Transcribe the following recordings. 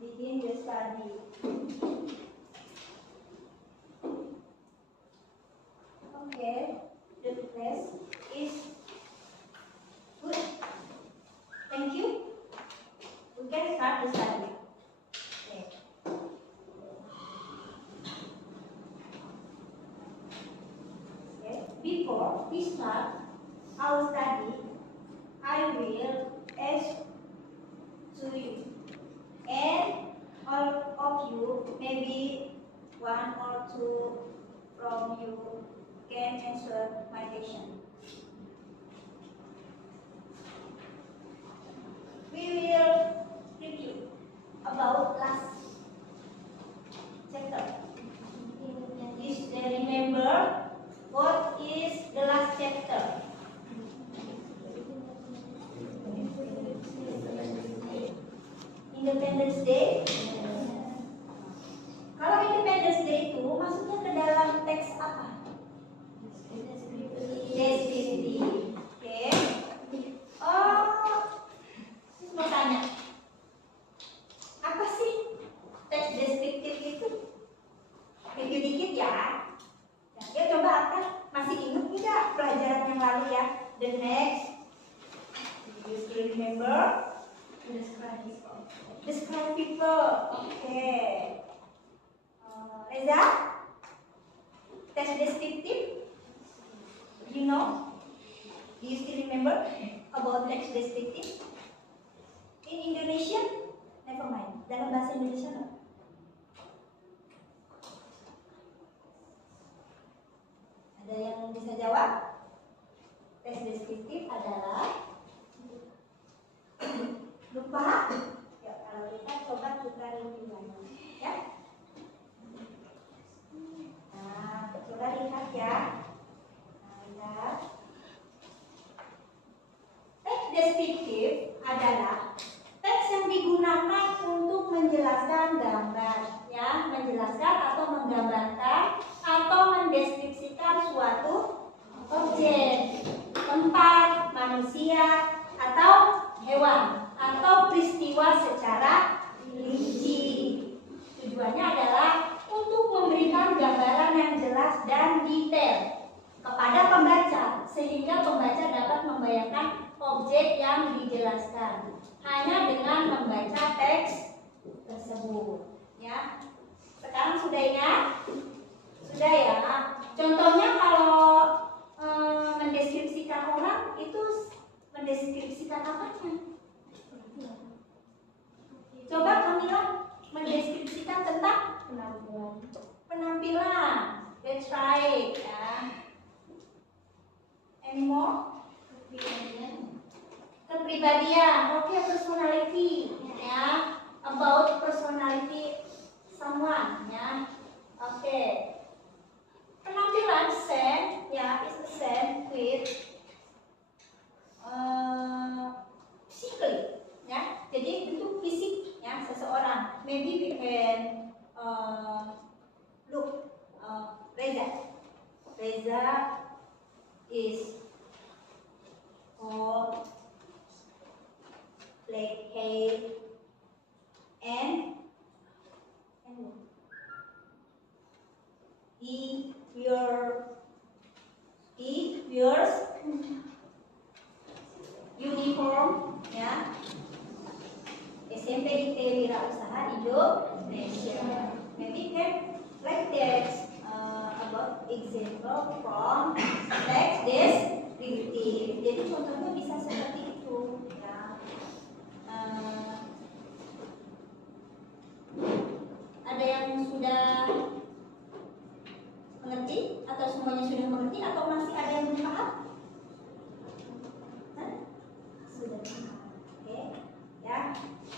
begin the study. Okay, the class is good. Thank you. We can start the study. Okay. Okay. Before we start our study, I will ask to you, and all of you, maybe one or two from you can answer my question. We will review about last chapter. Is they remember what is the last chapter? Independence Day. Kalau Independence Day itu masuknya ke dalam teks apa? Deskriptif. Oke. Mau tanya, apa sih teks deskriptif itu? Review dikit ya. Ya coba apa? Masih ingat tidak pelajaran yang lalu ya? The next, you still remember? Describe people. Oke. Reza, teks deskriptif. You know? Do you still remember about teks deskriptif? In Indonesia, never mind. Dalam bahasa Indonesia no. Ada yang bisa jawab? Teks deskriptif adalah lupa. Ya, kalau kita coba kita review lagi, ya. Nah, coba lihat ya. Nah, lihat. Teks deskriptif adalah teks yang digunakan untuk menjelaskan gambar, ya, menjelaskan atau menggambarkan atau mendeskripsikan suatu objek, tempat, manusia, atau hewan, atau peristiwa secara rinci. Tujuannya adalah untuk memberikan gambaran yang jelas dan detail kepada pembaca, sehingga pembaca dapat membayangkan objek yang dijelaskan hanya dengan membaca teks tersebut, ya. Sekarang sudah ingat? Sudah ya. Contohnya kalau mendeskripsikan orang itu mendeskripsikan apanya? Coba Kamila mendeskripsikan tentang penampilan. That's right, ya. Any more? Kepribadian. Oke, personality, ya. About personality someone, ya. Oke. Penampilan same, ya, is the same with physically, ya. Jadi bentuk fisik, ya, seseorang. Maybe we can look Reza. Reza is tall, black hair, and he wears uniform, ya, SMP IT Wirausaha Indonesia. Maybe can like that about example from text deskriptif. Jadi contohnya bisa seperti itu, ya. Ada yang sudah mengerti atau semuanya sudah mengerti atau masih ada yang belum paham? Sudah paham. Oke, ya.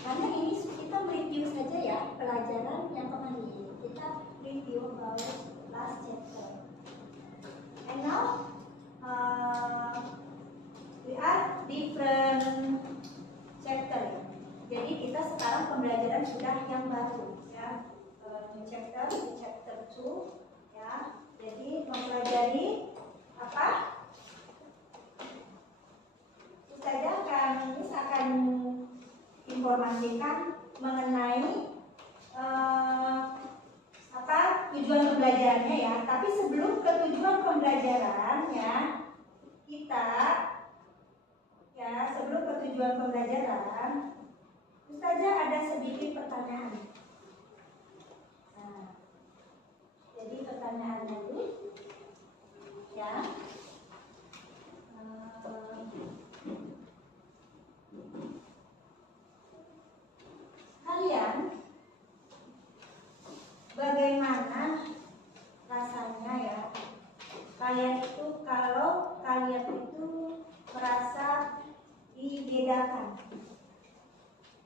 Karena ini kita mereview saja ya pelajaran yang kemarin. Kita review about last chapter. And now we are different chapter. Jadi kita sekarang pembelajaran sudah yang baru, ya. Chapter 2, ya. Jadi mempelajari apa? Ustazah akan menginformasikan mengenai tujuan pembelajarannya ya. Tapi sebelum ke tujuan pembelajaran ya, sebelum ke tujuan pembelajaran, Ustazah ada sedikit pertanyaan. Nah, jadi pertanyaan dulu ya. Kalian bagaimana rasanya ya? Kalian itu kalau kalian itu merasa dibedakan,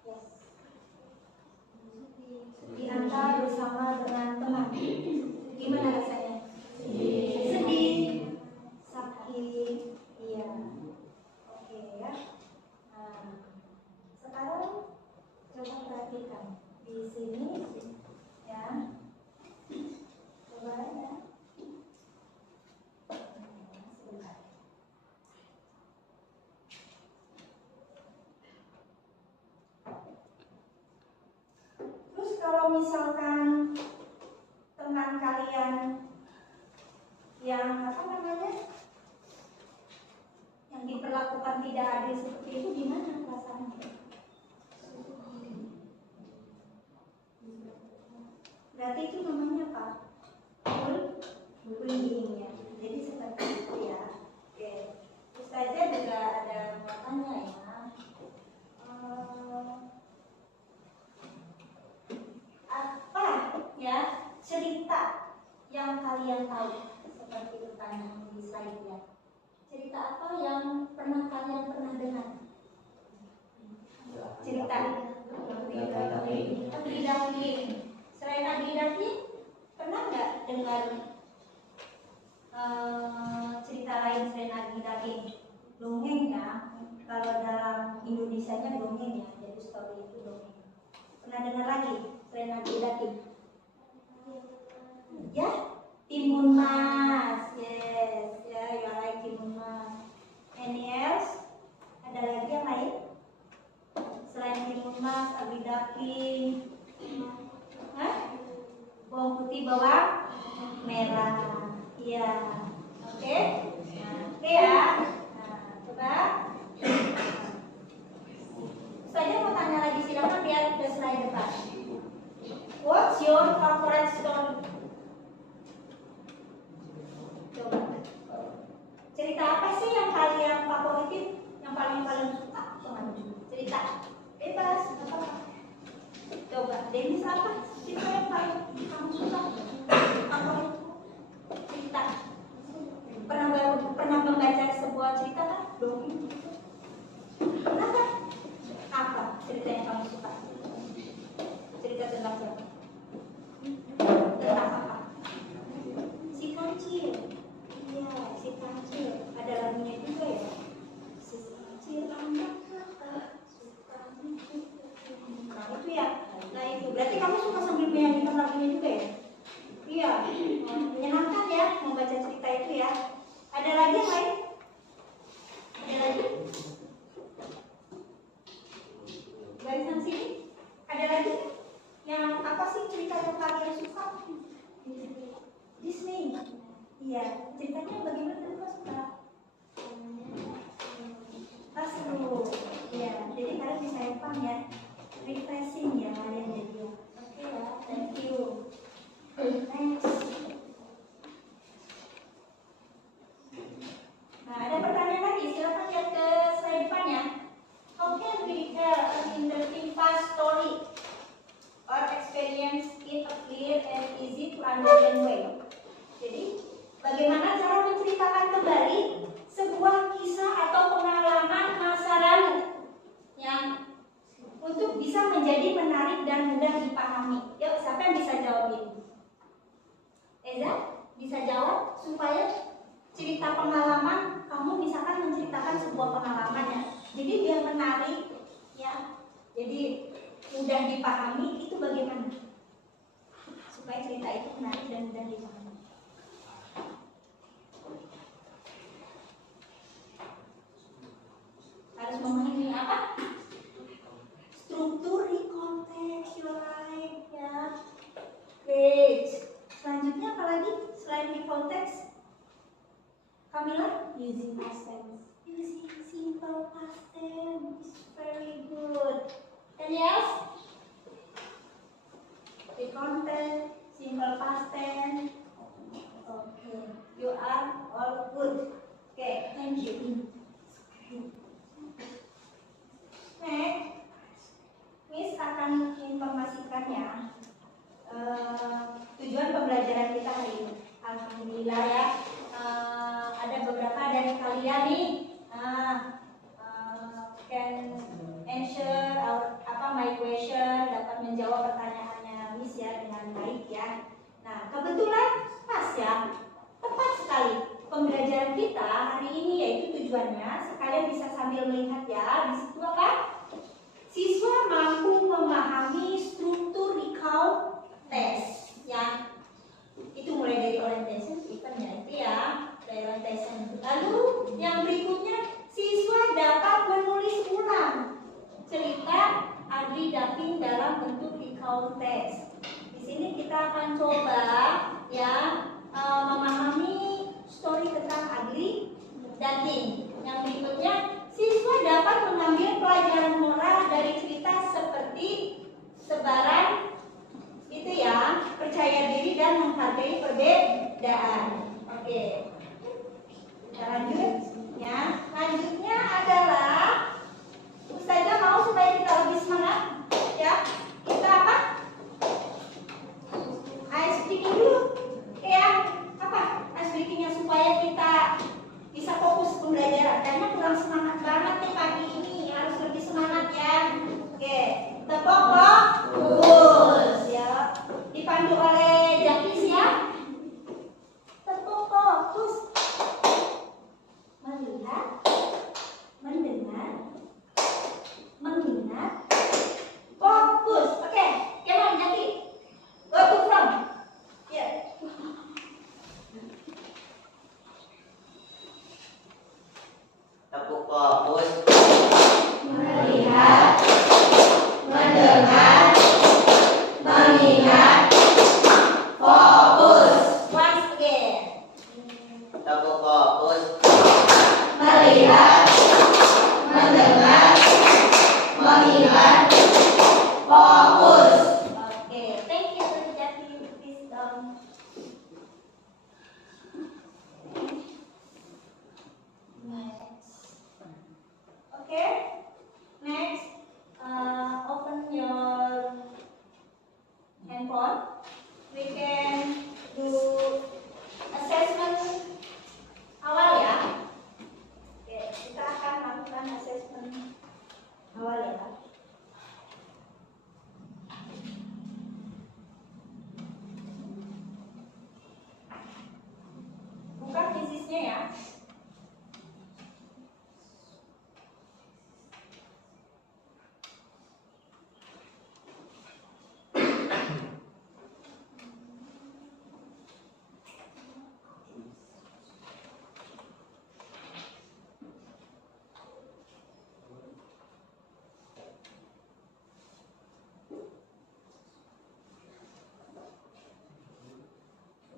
yes, diantar bersama dengan teman, gimana rasanya? Sedih, sakit, iya, oke ya. Nah, sekarang coba perhatikan di sini ya, coba ya. Sebentar. Terus kalau misalkan teman kalian yang yang diperlakukan tidak adil seperti itu, gimana perasaannya? Berarti itu namanya apa? Bullying ya. Jadi seperti itu ya. Oke. Ustazah juga ada mau tanya ya. Apa ya cerita yang kalian tahu, seperti pertanyaan di slide ya? Cerita apa yang kalian pernah dengar? Cerita Agli Daging. Selain Agli Daging, pernah nggak dengar cerita lain selain Agli Daging? Dongeng ya. Kalau dalam Indonesianya dongeng ya, jadi story itu dongeng. Pernah dengar lagi selain Agli Daging? Ya, Timun Mas. Yes, ya, you like Timun Mas. Any else? Ada lagi yang lain? Selain Timun Mas, Agli Daging, bawang putih, bawang merah. Iya, oke. Oke ya. Nah, coba. Saya mau tanya lagi, silakan lihat ke slide depan. What's your favorite story? Coba. Cerita apa sih yang kalian favoritin, yang paling kalian suka? Cerita bebas apa? Coba, Denis apa cerita yang paling kamu suka? Favorit cerita? Pernah membaca sebuah cerita kan? Dongeng. Pernah kan? Apa cerita yang kamu suka? Cerita tentang siapa? Tentang apa? Si kancil. Iya, si kancil. Ada lagunya juga ya. Si kancil anak. Nah itu ya. Nah itu berarti kamu suka sambil menyanyikan lagunya juga ya? Iya. Menyenangkan ya membaca cerita itu ya. Ada lagi yang lain? Ada lagi? Barisan sini. Ada lagi? Yang apa sih cerita yang kalian suka? Disney. Iya. Ceritanya bagaimana kamu suka? Seru. Iya. Jadi kalian bisa fun ya. Refreshing ya kalian jadi. Oke ya. Thank you. Next. Nah, ada pertanyaan lagi. Silakan lihat ke slide depannya. How can we tell an interesting past story or experience in a clear and easy to understand way? Jadi, bagaimana cara menceritakan kembali sebuah kisah atau pengalaman masa lalu yang untuk bisa menjadi menarik dan mudah dipahami? Yuk, siapa yang bisa jawab ini? Eza, bisa jawab supaya cerita pengalaman, kamu misalkan menceritakan sebuah pengalaman ya, jadi biar menarik ya, jadi mudah dipahami, itu bagaimana supaya cerita itu menarik dan mudah dipahami? Harus memahami apa? using past tense. Using simple past tense is very good. And yes, the content simple past tense. Okay, you are all good. Okay, thank you. Next, Miss akan informasikan ya tujuan pembelajaran kita hari ini. Alhamdulillah ya, ada beberapa dari kalian nih can answer my question, dapat menjawab pertanyaannya Miss ya dengan baik ya. Nah kebetulan pas ya, tepat sekali pembelajaran kita hari ini, yaitu tujuannya sekalian bisa sambil melihat ya di situ apa? Siswa mampu memahami struktur recount test ya. Itu mulai dari orientation eventnya itu ya, dari orientation. Lalu yang berikutnya, siswa dapat menulis ulang cerita Adli Davin dalam bentuk recount test. Di sini kita akan coba ya memahami story tentang Adli Davin. Yang berikutnya, siswa dapat mengambil pelajaran moral dari cerita seperti sebaran itu ya, percaya diri dan menghargai perbedaan. Oke, kita lanjut ya. Lanjutnya adalah Ustazah mau supaya kita lebih semangat ya. Kita apa? Ice breaking dulu ya. Apa? Ice breakingnya supaya kita bisa fokus pembelajaran, karena kurang semangat banget nih pagi ini, harus lebih semangat ya. Oke, tepuk fokus ya, dipandu oleh Jakis ya. Tepuk fokus, melihat, mendengar, mengingat, fokus. Oke, come on Jaki, go to front ya. Tepuk fokus. Melihat, mendengar, mengingat, fokus. Once again. Tepuk fokus. Melihat, mendengar, mengingat, fokus. Oke, thank you Dr. Jati. Please down. Okay, next, open your handphone. We can do assessment awal ya. Oke, kita akan lakukan assessment awal ya. Buka fisiknya ya.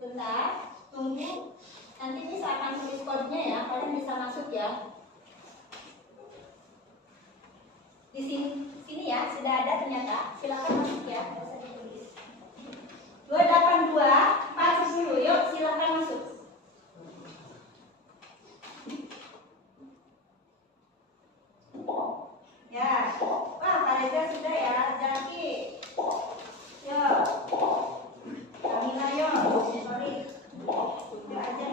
Sebentar, tunggu. Nanti Miss akan tulis kodenya ya, kalian bisa masuk ya. Di sini ya, sudah ada ternyata. Silakan masuk ya, nggak usah ditulis. 282 40, yuk silakan masuk. Ya, wah Kak Reza sudah ya, Jaki. Yuk. Kamila yuk, sorry. Udah aja.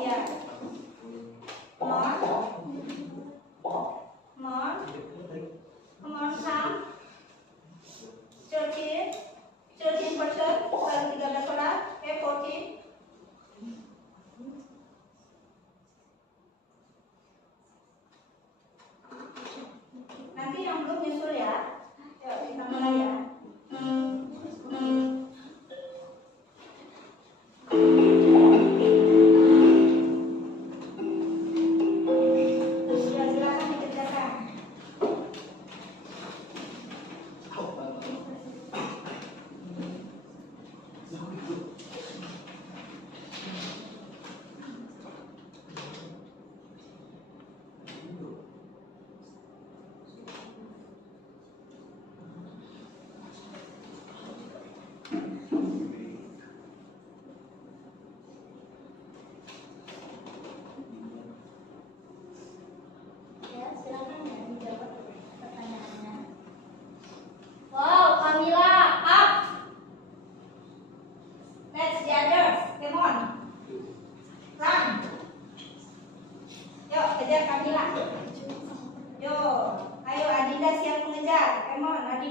Ya.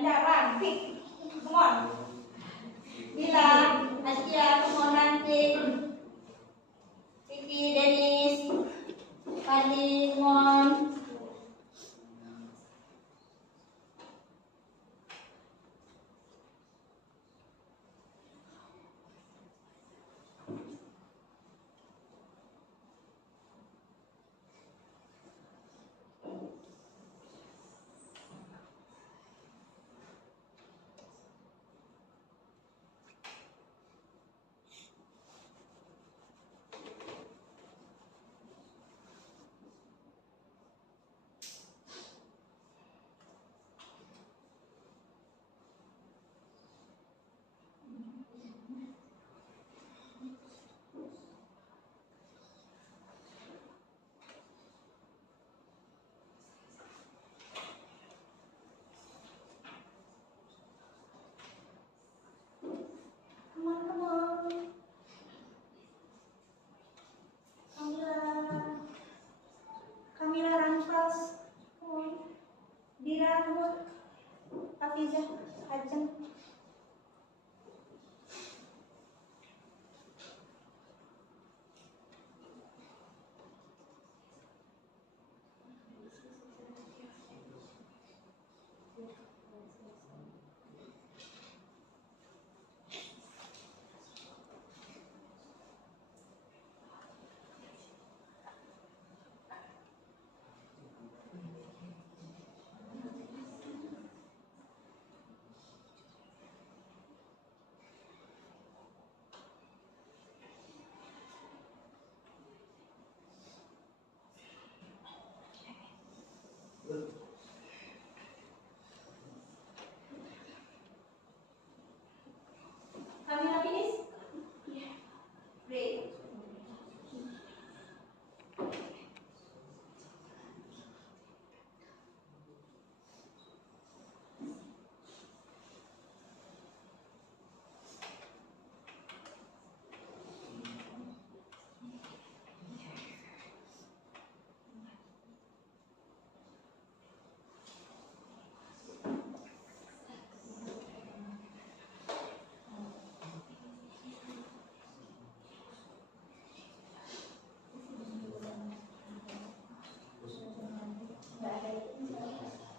Adinda, run, quick. Come on. Bila, Askia, come on, run, quick. Vicky, Dennis, Fadli, come on. Come on. Camila, run fast. Come on. Dira, come on. Hafizah, Ajeng. Camila, finish? Yeah. Great.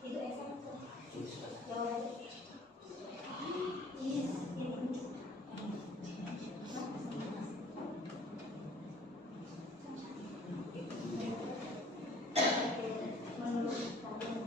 Itu Esa. Jawabannya. Is in. Menurut kamu.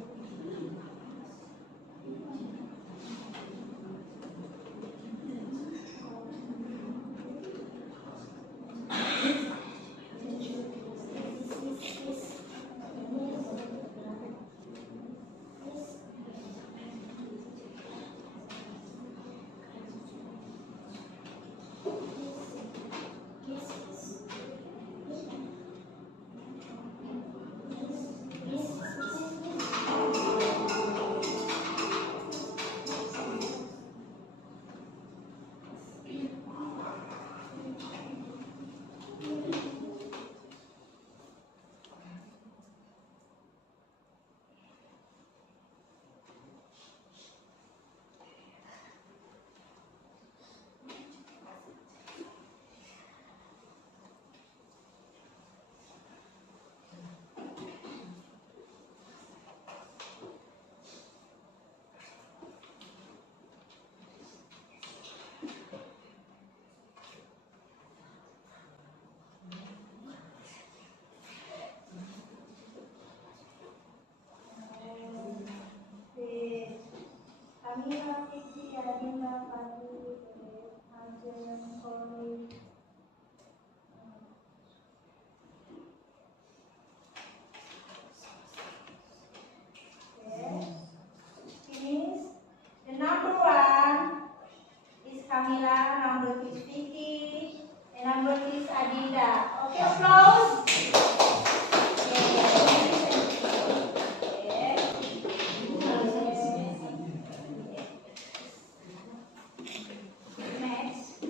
Camila, Vicky, Adinda, Fadli, Ajeng, Kori. Okay. Finish. The number one is Camila, number two is Vicky, and number three is Adinda. Okay, applause. Next.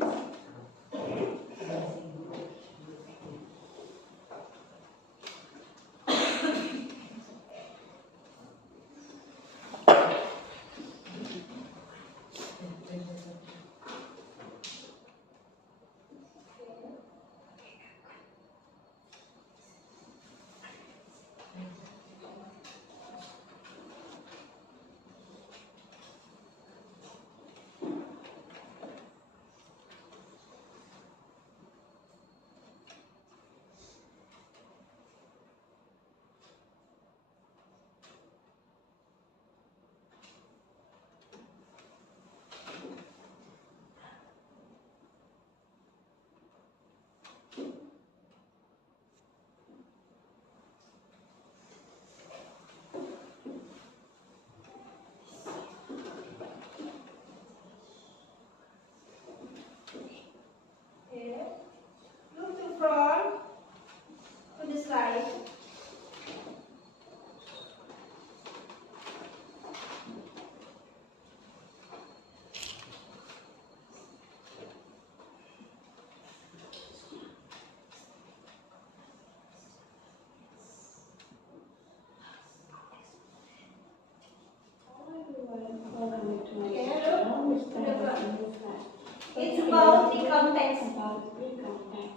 context. About pre-context.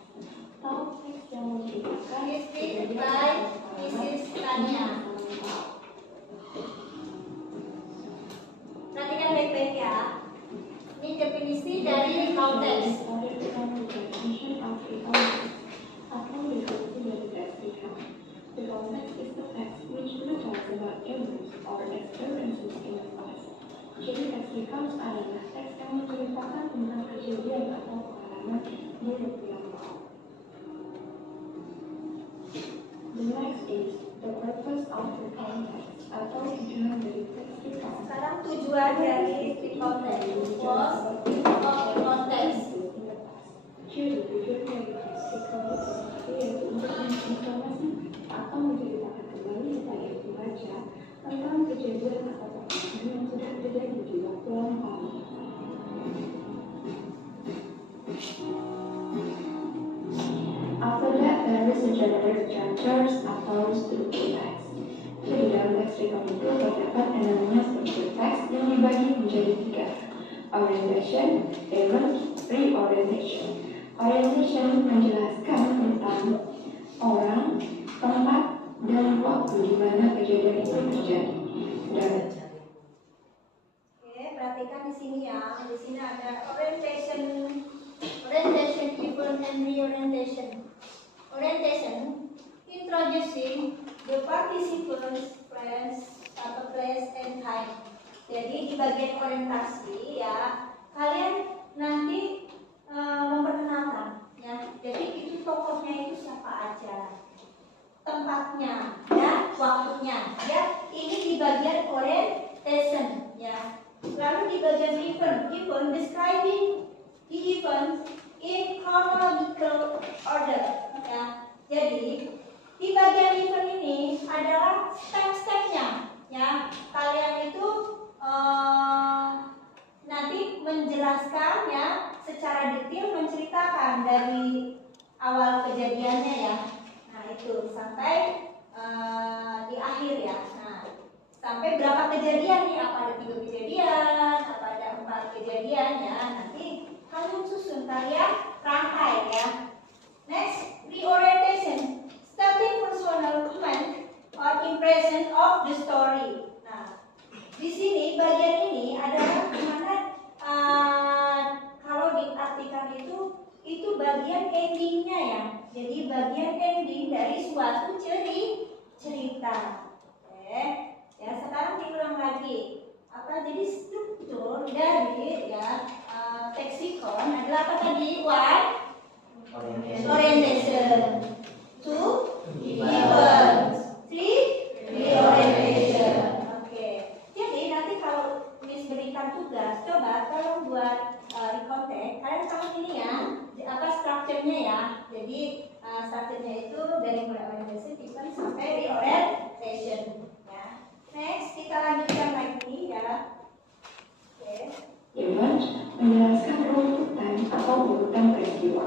Tahu teks yang menceritakan Is written by Mrs. Tanya. Perhatikan baik-baik ya. Ini definisi dari context. The context is the text which tells about events or experiences in the past. Jadi teks recount adalah teks yang menceritakan tentang kejadian atau pengalaman di waktu yang lalu. The next is the purpose of the context atau tujuan dari teks recount. Sekarang tujuan dari context was of the context. Jadi tujuan dari teks recount yaitu untuk menginformasikan atau menceritakan kembali kepada pembaca tentang kejadian atau pengalaman yang sudah terjadi di waktu lampau. After that, there is a generic structures atau struktur teks. Jadi dalam teks recount itu terdapat yang namanya struktur teks yang dibagi menjadi 3: orientation, event, reorientation. Orientation menjelaskan tentang orang, tempat, dan waktu di mana kejadian itu terjadi. Oke, perhatikan di sini ya. Di sini ada orientation, event, and reorientation. Orientation, introducing the participants, place, and time. Jadi di bagian orientasi ya, kalian nanti memperkenalkan ya. Jadi itu tokohnya itu siapa aja, tempatnya ya, waktunya ya. Ini di bagian orientation ya. Lalu di bagian event describing the event in chronological order ya. Jadi di bagian event ini adalah step-stepnya ya. Kalian itu nanti menjelaskan ya secara detail, menceritakan dari awal kejadiannya ya. Nah itu sampai di akhir ya. Nah sampai berapa kejadian nih? Apa ada 3 kejadian? Apa ada 4 kejadian ya? Nanti kalian susun, kalian rangkai ya. Next, reorientation, starting personal comment or impression of the story. Nah di sini bagian ini adalah dimana kalau diartikan itu bagian endingnya ya. Jadi bagian ending dari suatu cerita. Oke. Ya sekarang diulang lagi. Jadi struktur dari ya leksikon adalah apa tadi? One, orientation. Two, event. Three, reorientation. Oke. Jadi nanti kalau Miss berikan tugas, coba tolong buat recontact. Kalian tahu ini ya, apa strukturnya ya. Jadi strukturnya itu dari mulai orientation, event sampai reorientation. Ya. Next kita lanjutkan lagi ya. Oke. Event menjelaskan urutan atau urutan peristiwa.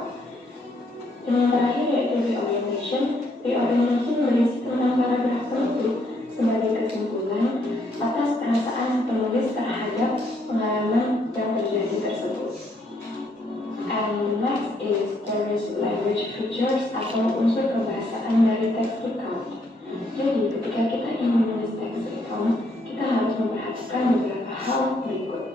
Dan yang terakhir yaitu reorientation. Reorientation berisi tentang paragraf penutup sebagai kesimpulan atas perasaan penulis terhadap pengalaman yang terjadi tersebut. And next is there is language features atau unsur kebahasaan dari teks recount. Jadi ketika kita ingin menulis teks recount, kita harus memperhatikan beberapa hal berikut.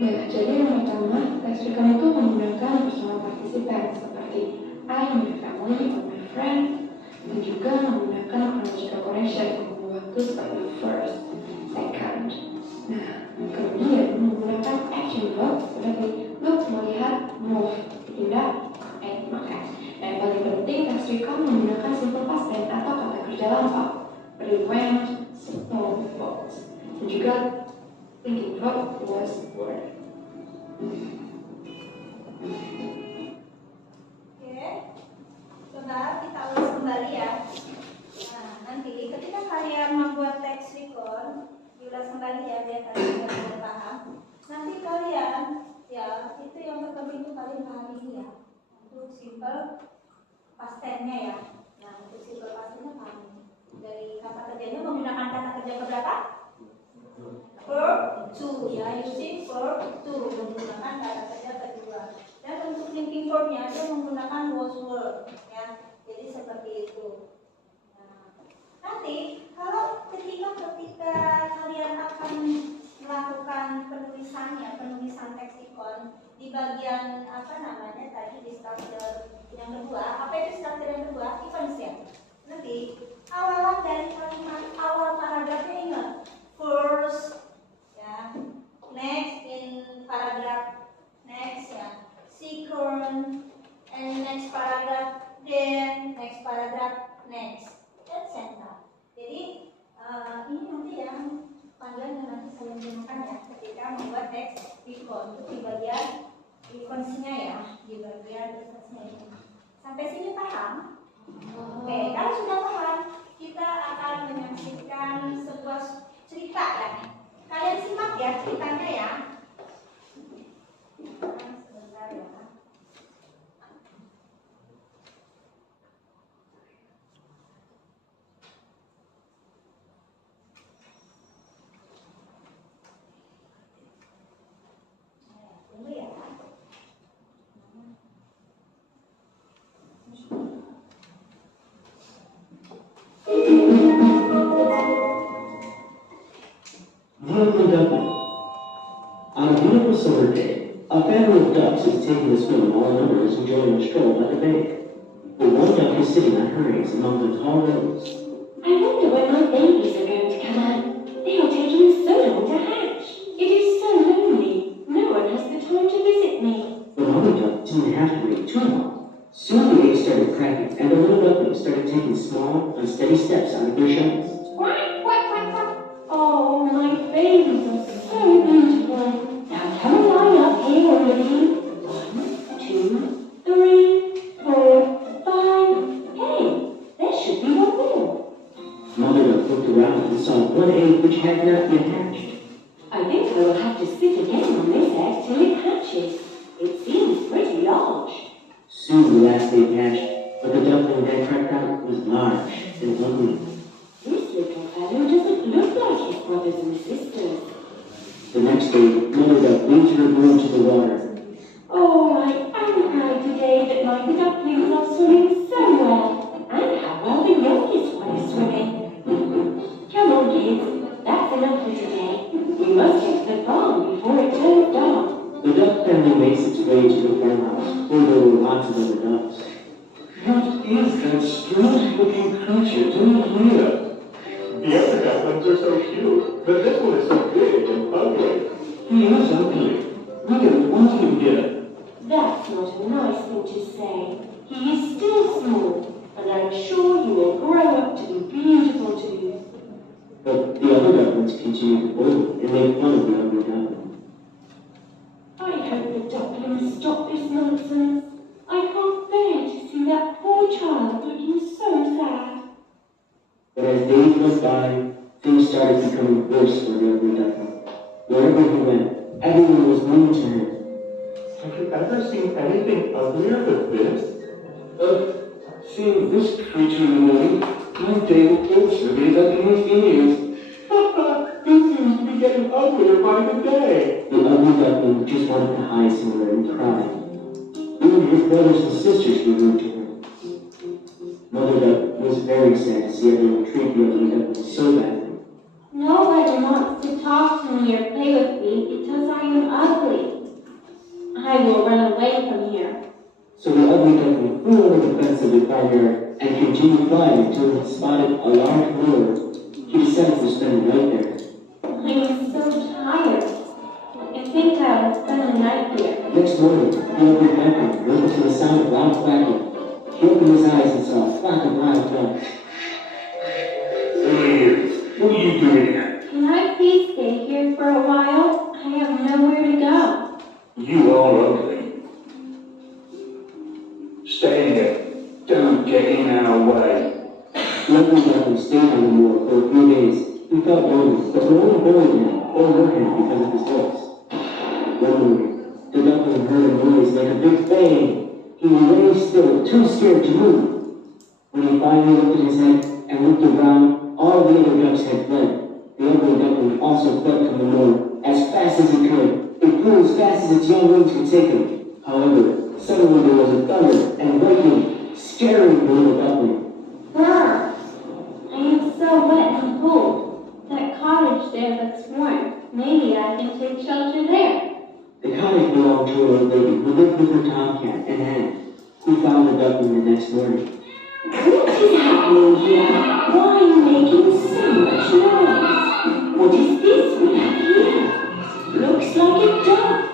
Nah, jadi yang pertama, teks recount itu menggunakan personal participant seperti I, my family, or my friend, dan juga menggunakan chronological correction yang waktu seperti first, second. Nah, kemudian menggunakan action verb seperti look, melihat, move, bertindak, makan. Dan yang paling penting, teks recount menggunakan simple past tense atau kata kerja lampau seperti went, small, walked, dan juga thinking verb was, were. Oke, coba kita ulas kembali ya. Nah, nanti ketika kalian membuat teks recount, diulas kembali ya biar kalian sudah paham. Nanti kalian ya itu yang pertama itu kalian pahami ya. Untuk simple past tense-nya ya. Nah, untuk simple past tense-nya pahami. Dari kata kerjanya menggunakan kata kerja keberapa? Verb to ya, using verb to menggunakan kata kerja kedua. keyboardnya dia menggunakan was were, ya. Jadi seperti itu. Nah, nanti kalau ketika kalian akan melakukan penulisan leksikon di bagian apa namanya tadi di struktur yang kedua, apa itu struktur yang kedua? Events ya. Nanti awalan dari kalimat awal paragrafnya ingat first, ya. Next in paragraph next ya. Second and next paragraph then next paragraph next, etc. Jadi ini nanti yang panggilan yang nanti saya gunakan ya ketika membuat teks icon itu di bagian iconsnya ya, di bagian iconsnya ini. Sampai sini paham? Oke, kalau sudah paham, kita akan menyaksikan sebuah cerita ya. Kalian simak ya ceritanya ya. Sebentar ya. Tunggu ya. Lovely duckling. On a beautiful summer day, a family of ducks is taking a swim while another is enjoying a stroll by the bank. But one duck is sitting on her eggs among the tall rose. I wonder when my babies are going to come out. They are taking so long to hatch. It is so lonely. No one has the time to visit me. The mother duck didn't have to wait too long. Soon the eggs started cracking, and the little ducklings started taking small, unsteady steps out of their shells. Quack, quack, quack, quack. Oh, my babies are so beautiful. Now come and line up here on your feet. 1, 2, 3, 4, 5. Hey, there should be one more. Mother duck looked around and saw one egg which had not yet hatched. I think I will have to sit again on this egg till it hatches. It seems pretty large. Soon the last egg hatched, but the duckling that cracked out was large and ugly. This little fellow doesn't look like his brothers and sisters. The next day, Mother Duck leads her broom to the water. Oh, I am proud today that my ducklings are swimming so well, and how well the youngest one is swimming. Come on, kids, that's enough for today. We must get to the farm before it turns dark. The duck family makes its way to the farmhouse, where there were lots of other ducks. What is that strange-looking creature doing here? The other ducklings are so cute, but this one is so big and ugly. He is ugly. We don't want him here. That's not a nice thing to say. He is still small, and I'm sure he will grow up to be beautiful too. But the other ducklings continued to bully and made fun of the ugly duckling. I hope the ducklings stop this nonsense. I can't bear to see that poor child looking so sad. But as days went by, things started becoming worse for the ugly duckling. Wherever he went, everyone was mean to him. Have you ever seen anything uglier than this? Seeing this creature in the morning, my day will also be as ugly as years. This seems to be getting uglier by the day. The ugly duckling just wanted to hide somewhere and cry. Even his brothers and sisters were rude to him. Mother Duck was very sad to see everyone treat the ugly duckling so badly. Nobody wants to talk to me or play with me because I am ugly. I will run away from here. So the ugly duckling flew over the fence of the farmyard and continued flying until he spotted a large moor. He decided to spend the night there. I'm so tired. I think I will spend the night here. Next morning, the ugly duckling woke to the sound of loud clacking. He opened his eyes and saw a flock of wild ducks. Hey, what are you doing here? Can I please stay here for a while? I have nowhere to go. You are ugly. Stay here. Don't get in our way. The ugly duckling stayed on the moor for a few days. He felt lonely, but no one bullied him or hurt him because of his looks. One morning, the duckling heard a noise like a big bang. He lay still, too scared to move. When he finally lifted his head and looked around, all the other ducks had fled. The ugly duckling also fled from the moor as fast as he could. It flew as fast as its young wings could take him. However, Suddenly there was a thunder and lightning, scaring the little duckling. Brr! I am so wet and cold. That cottage there looks warm. Maybe I can take shelter there. The cottage belonged to an old lady who lived with her tomcat and hen, who found the duckling the next morning. What is happening here? Why are you making so much noise? What is this we have here? Looks like a duck.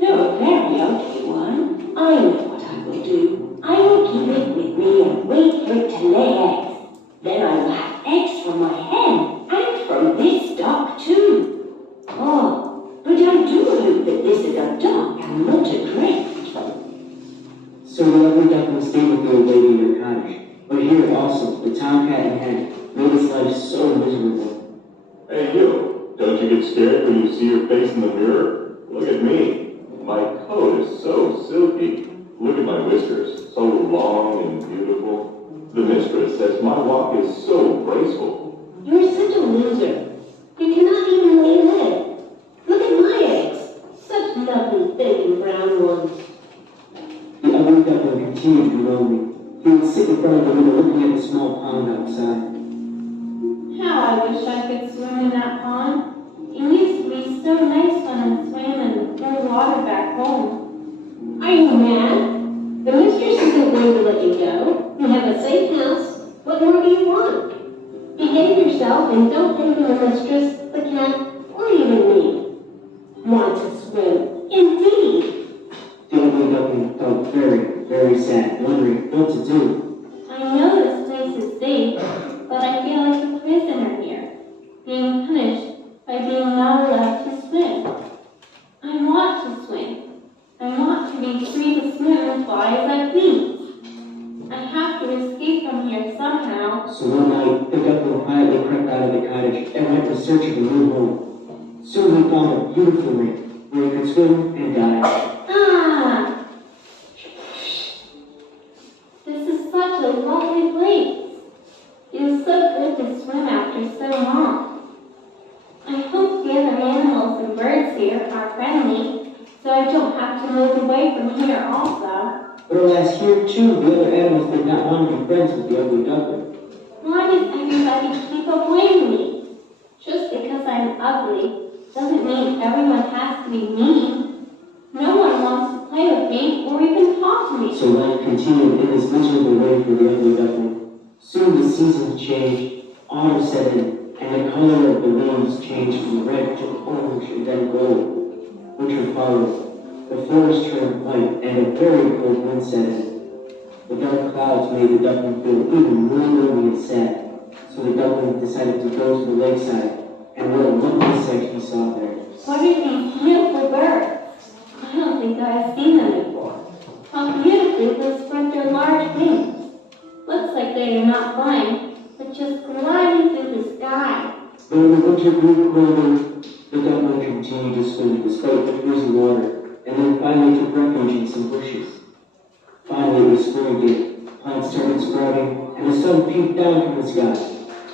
Though a very ugly one. I know what I will do. I will keep it with me and wait for it to lay eggs. Then I will have eggs from my hen and from this duck too. Oh, but I do hope that this is a duck and not a drake. So the ugly duckling stayed with the old lady in her cottage. But here also, the tomcat and hen made its life so miserable. Hey you, don't you get scared when you see your face in the mirror? Look at me. My coat is so silky. Look at my whiskers, so long and beautiful. The mistress says my walk is so graceful. You're such a loser. You cannot even lay an egg. Look at my eggs. Such lovely, thin and brown ones. The ugly duckling continued to be lonely. He would sit in front of the window looking at the small pond outside. How I wish I could swim in that pond. It used to be so nice when I swam in the cold water back home. Are you mad? The mistress isn't going to let you go. You have a safe house. What more do you want? Behave yourself and don't envy the mistress, the cat, or even me. Want to swim? Indeed. The ugly duckling felt very, very sad, wondering what to do. I know this place is safe, but I feel like a prisoner here, being punished by being not allowed to swim. I want to swim. I want to be free to swim and fly as I please. I have to escape from here somehow. So one night, the duckling quietly crept out of the cottage and went in search of a new home. Soon he found a beautiful lake where he could swim and dive. Ah! This is such a lovely place. It is so good to swim after so long. I hope the other animals and birds here are friendly, so I don't have to move away from here also. But alas, here too, the other animals did not want to be friends with the ugly duckling. Why does everybody keep avoiding me? Just because I'm ugly doesn't mean everyone has to be mean. No one wants to play with me or even talk to me. So life continued in this miserable way for the ugly duckling. Soon the seasons changed, autumn set in, and the color of the leaves changed from red to orange and then gold. Winter followed. The forest turned white, and a very cold wind set in. The dark clouds made the duckling feel even more lonely and sad, so the duckling decided to go to the lakeside, and what a lovely sight he saw there. What are these beautiful birds? I don't think I've seen them before. How beautifully they spread their large wings. Looks like they are not flying, but just gliding through the sky. But when the winter grew colder, the duckling continued to swim despite the freezing water, and then finally took refuge in some bushes. Finally, it was spring again. Plants started sprouting, and the sun peeped down from the sky.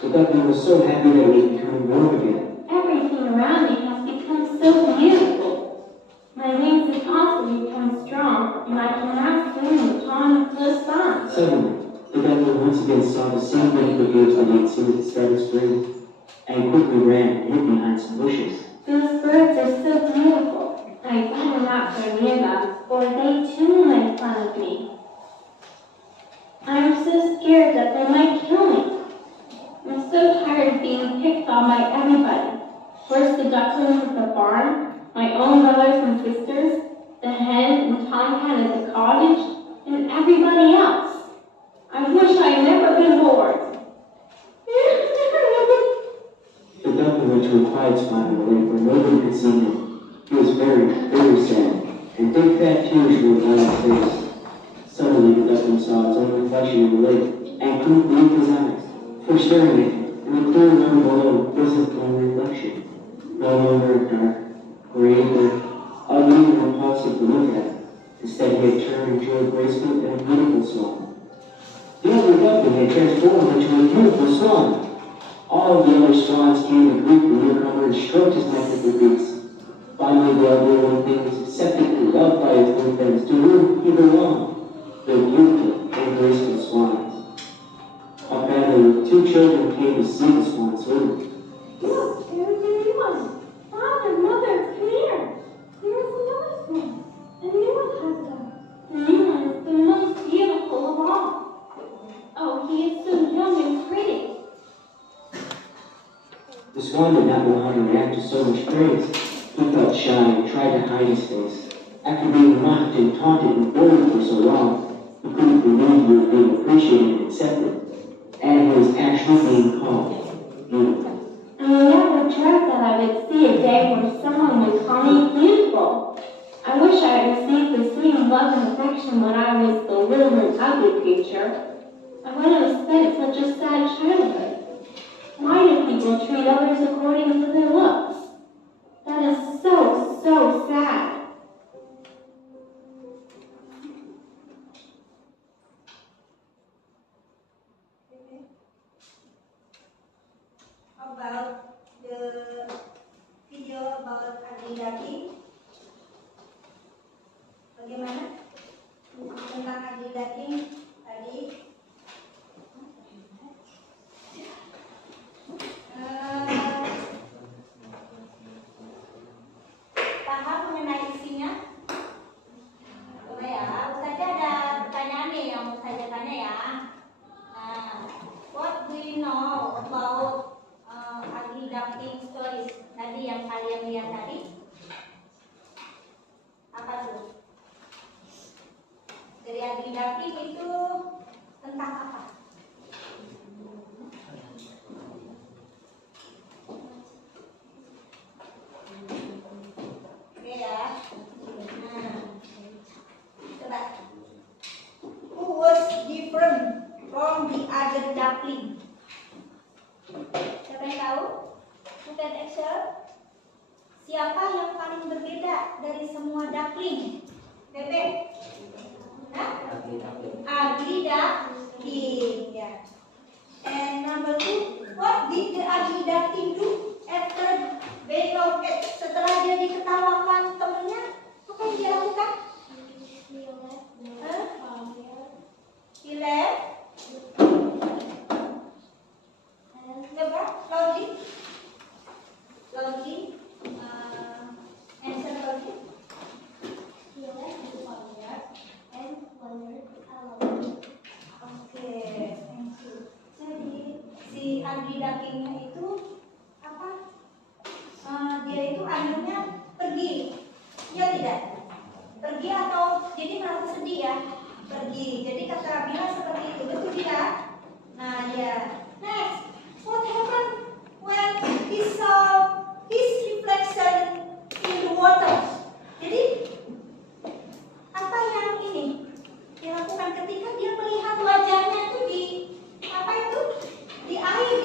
The duckling was so happy that it was becoming warm again. Everything around me has become so beautiful. My wings have also become strong, and I can now swim in the pond close by. Suddenly, the duckling once again saw the same beautiful views that he had seen at the start of spring, and quickly ran and hid behind some bushes. Those birds are so beautiful. I better not go near them, or they too might fun of me. I'm so scared that they might kill me. I'm so tired of being picked on by everybody. First the ducklings at the barn, my own brothers and sisters, the hen and tomcat at the cottage, and everybody else. I wish I had never been born. The duckling went to a quiet spot in the lake where nobody could see him. He was very, very sad, and big fat tears rolled down his face. Suddenly the duckling saw its own reflection in the lake, and couldn't believe his eyes. For staring at him, in the clear water below was his own reflection. No longer dark, gray, or ugly and repulsive to look at. Instead, he had turned into a graceful and beautiful swan. The ugly duckling had transformed into a beautiful swan. All of the other swans came to greet the newcomer and stroked his neck with their beaks. Finally, the ugly little things accepted him loved by his new friends to whom he belonged, the beautiful and graceful swans. A family with 2 children came to see the swan swimming. Look, there's a new one. Father, Mother, come here. There's another swan. A new one has come. The new one is the most beautiful of all. Oh, he is so young and pretty. The swan did not know how to react to so much praise. He felt shy and tried to hide his face. After being mocked and taunted and bullied for so long, he couldn't believe he was being appreciated and accepted. And he was actually being called beautiful. I never dreamt that I would see a day where someone would call me beautiful. I wish I had received the same love and affection when I was the little and ugly creature. I wouldn't have spent such a sad childhood. Why do people treat others according to their looks? That is so, so sad. About the video about ugly duckling. Bagaimana tentang ugly duckling tadi? Paham mengenai isinya? Coba ya, Ustazah ada pertanyaan nih yang mau saya tanya ya. Nah, what do you know about ugly duckling stories tadi yang kalian lihat tadi? Apa tuh? Dari ugly duckling itu tentang apa? Oke ya. Nah, coba. Who was different from the other duckling? Siapa yang tahu? Look at Excel. Siapa yang paling berbeda dari semua duckling? Bebe? Hah? Ugly duckling. Ya. And number 2, what did the ugly duckling do after being laughed? Setelah dia diketawakan temennya, apa yang dia lakukan? He left. Coba, logic. Answer logic. Oke, thank you. Jadi si ugly ducklingnya itu apa? Dia itu akhirnya pergi, ya tidak? Pergi atau jadi merasa sedih ya? Pergi. Jadi kata Bila seperti itu, betul tidak? Nah ya. Next, what happened when he saw his reflection in the water? Jadi apa yang ini dilakukan ketika dia melihat wajahnya itu di apa itu? Di air.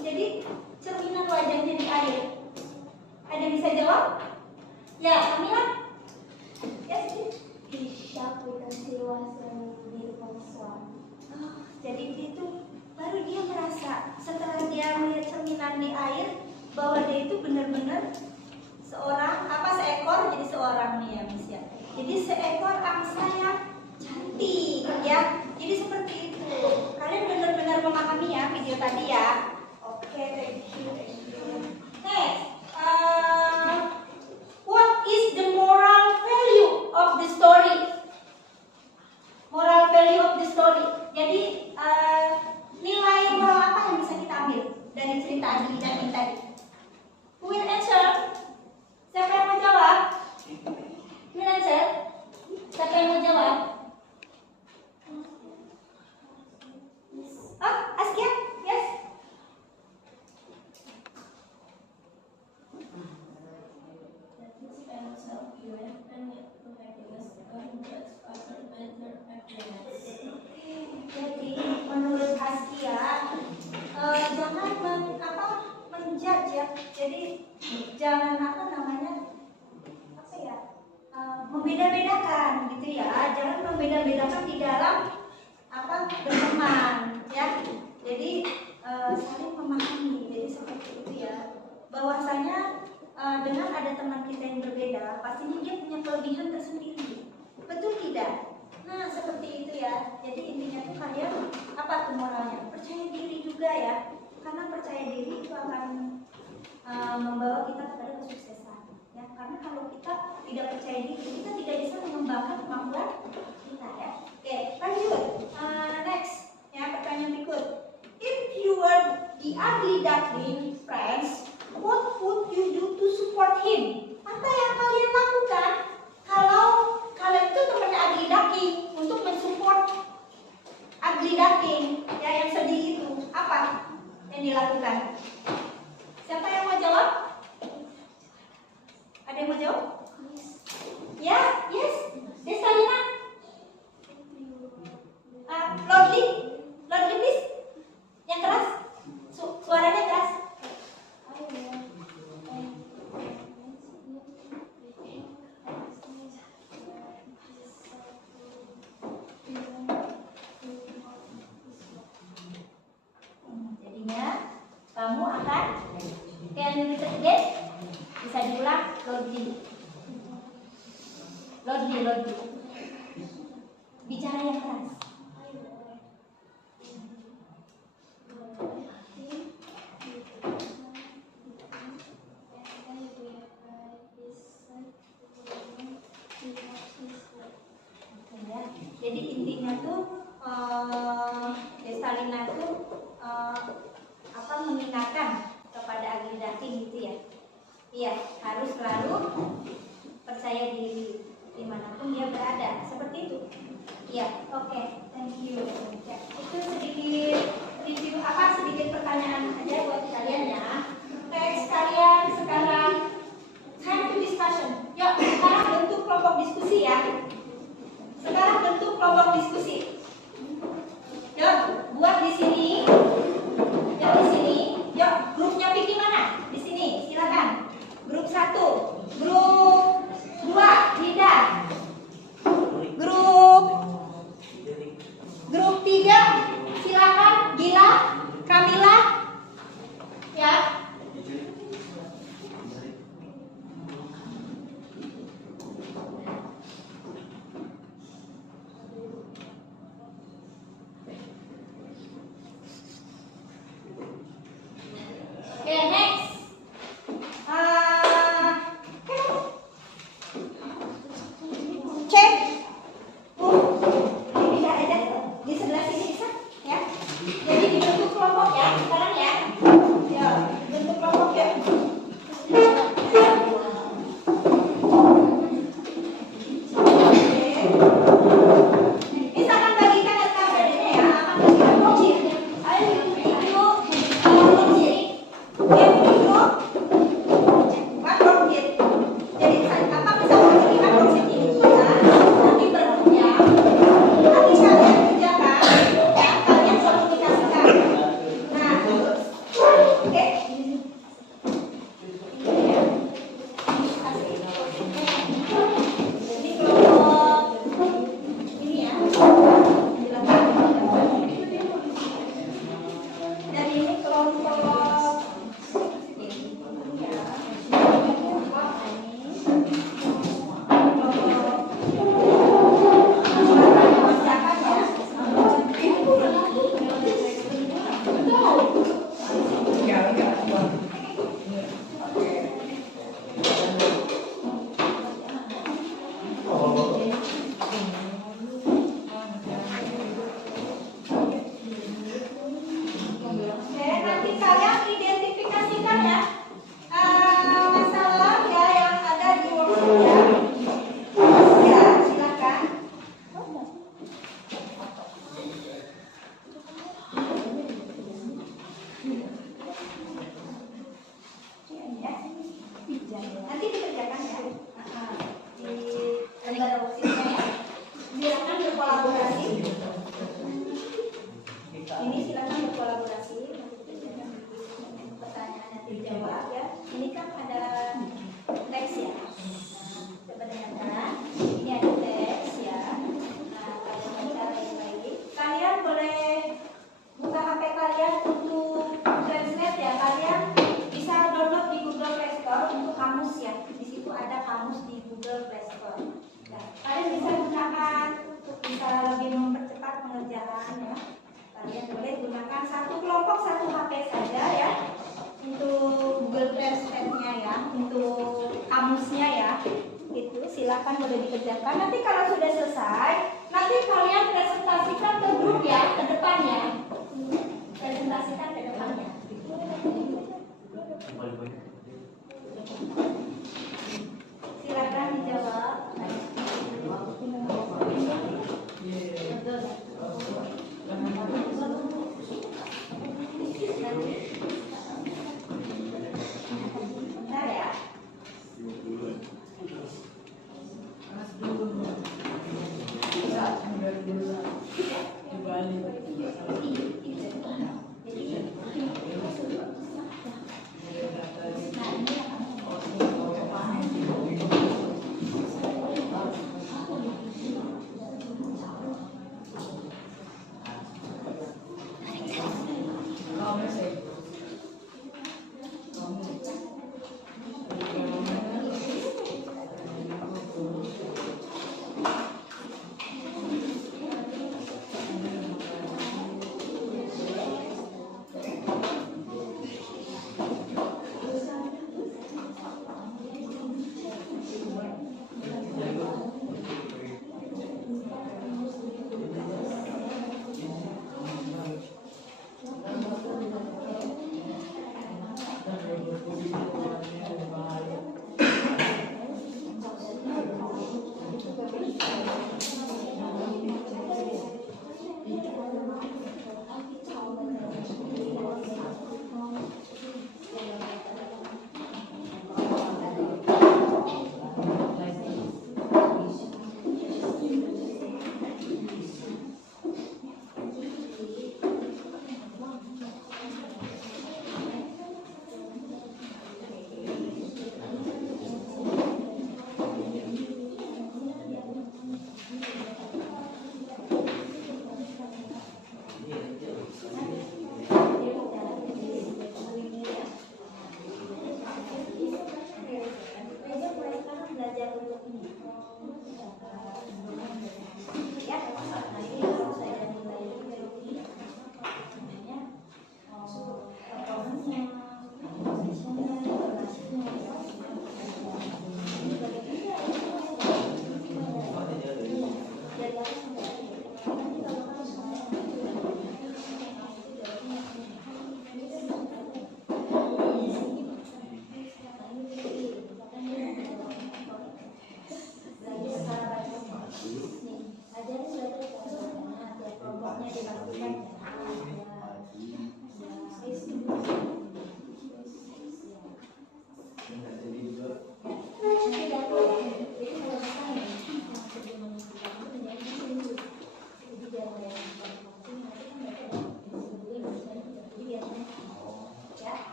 Jadi cerminan wajahnya di air. Ada yang bisa jawab? Ya, Kamila? Yes, please. He shocked because he was a beautiful swan. Oh, jadi itu baru dia merasa setelah dia melihat cerminan di air bahwa dia itu benar-benar seekor jadi seorang nih ya Miss ya. Jadi seekor angsa yang cantik ya. Jadi seperti itu. Kalian benar-benar memahami ya video tadi ya. Oke, thank you. Next, what is the moral value of the story? Moral value of the story. Jadi nilai moral apa yang bisa kita ambil dari cerita Adi dan Adi tadi? Who will answer? Siapa yang mau jawab? Who will answer? Siapa yang mau jawab? Oh, Askia? Yes? Jadi menurut Askia jangan menjudge ya. Jadi jangan membeda-bedakan gitu ya. Jangan membeda-bedakan di dalam berteman ya. Jadi saling memahami. Jadi seperti itu ya. Bahwasanya dengan ada teman kita yang berbeda, pastinya dia punya kelebihan kelebihan tersendiri. Betul tidak? Nah, seperti itu ya. Jadi intinya tuh kalian apa tuh moralnya? Percaya diri juga ya. Karena percaya diri itu akan membawa kita kepada kesuksesan. Ya, karena kalau kita tidak percaya diri, kita tidak bisa mengembangkan kemampuan kita ya. Oke, lanjut. Next, ya pertanyaan berikut. If you were the ugly duckling, friends, what would you do to support him? Apa yang kalian lakukan kalau kalian itu temannya ugly duckling untuk mensupport ugly duckling ya yang sedih itu? Apa yang dilakukan? Siapa yang mau jawab? Ada yang mau jawab? Ya, yes. Destalina. Lordly, please. Yang keras. Suaranya keras. Jadinya kamu akan can you repeat again? Bisa diulang, Lordly. Bicara yang keras. Ya, jadi intinya tuh Destalina tuh mengingatkan kepada ugly duckling gitu ya. Iya, harus selalu percaya diri dimanapun dia berada, seperti itu. Iya, oke, thank you. Ya, itu sedikit review sedikit pertanyaan aja buat kalian ya. Next, kalian sekarang time to discussion. Yuk, sekarang bentuk kelompok diskusi ya. Yuk, buat di sini. Yuk di sini. Yuk, grupnya Vicky mana? Di sini, silakan. Grup 1, grup 2, Lida. Grup 3, silakan Gila, Kamila. Ya. Satu kelompok satu HP saja ya. Untuk Google Translate-nya ya, untuk kamusnya ya. Itu silakan boleh dikerjakan. Nanti kalau sudah selesai, nanti kalian presentasikan ke grup ya, ke depannya. Presentasikan ke depannya. Silakan dijawab. Bentar ya.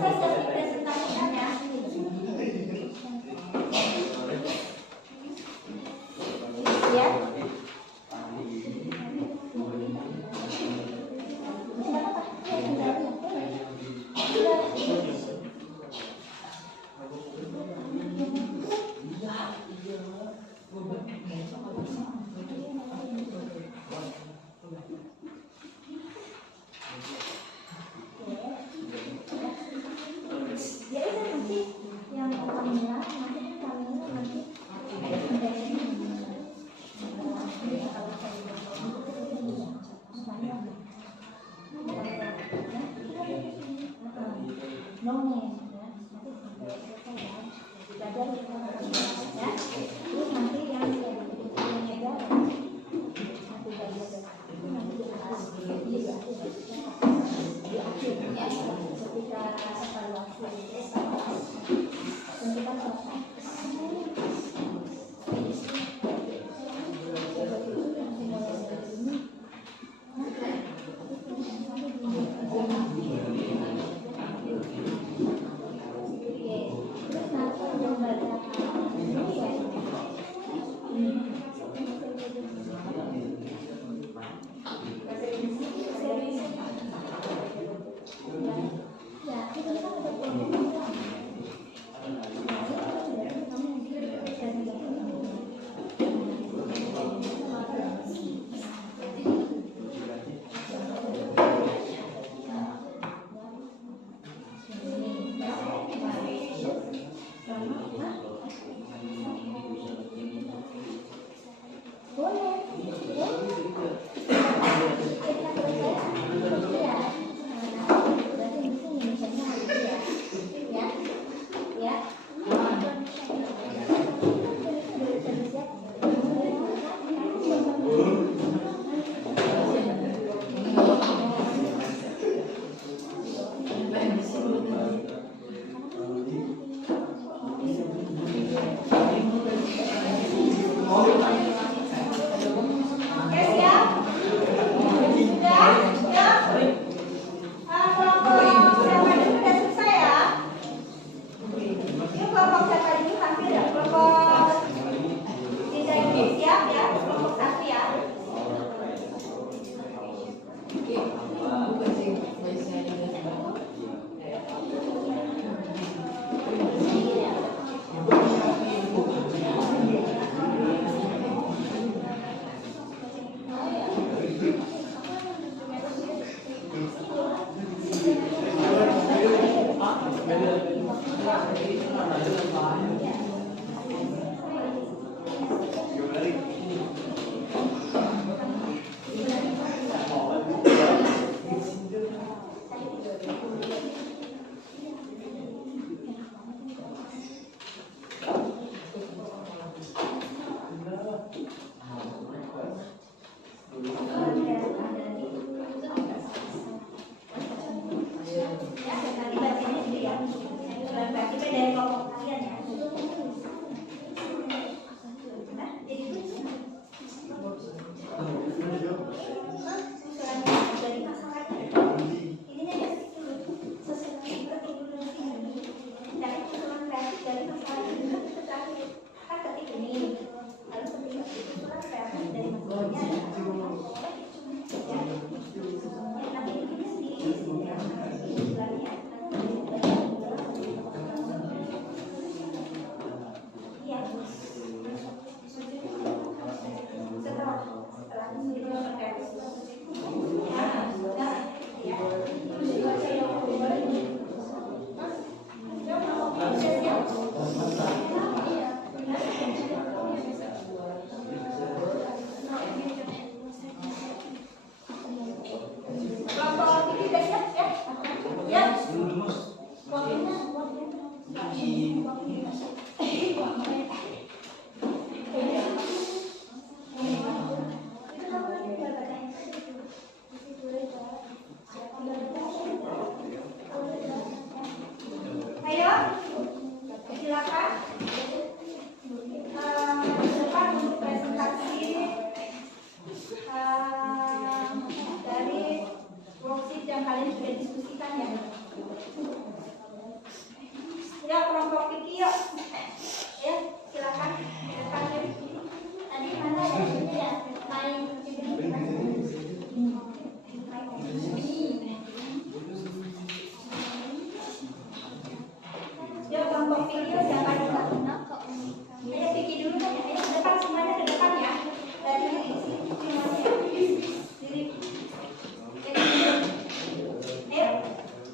selesai sesi presentasinya. Ya. Yuk, ya silakan ke depan ya. Tadi mana ada ini ya main Yuk kelompok video siapa dulu? Ayo Vicky dulu kan ya. Ayo ke depan semuanya ke depan ya. Dari sini semuanya ya. Diri. Ayo,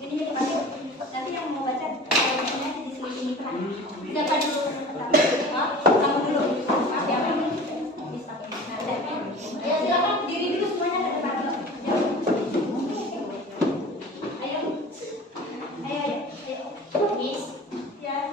ini di depan yuk. Nanti yang mau baca ayatnya di sini kan. Siapa dulu? Kamu dulu. Maaf ya, Pak. Bisa. Nah, ayo silakan diri dulu semuanya ke depan. Ayo. Ayo. Ayo, ayo. Ayo. Miss. Ya.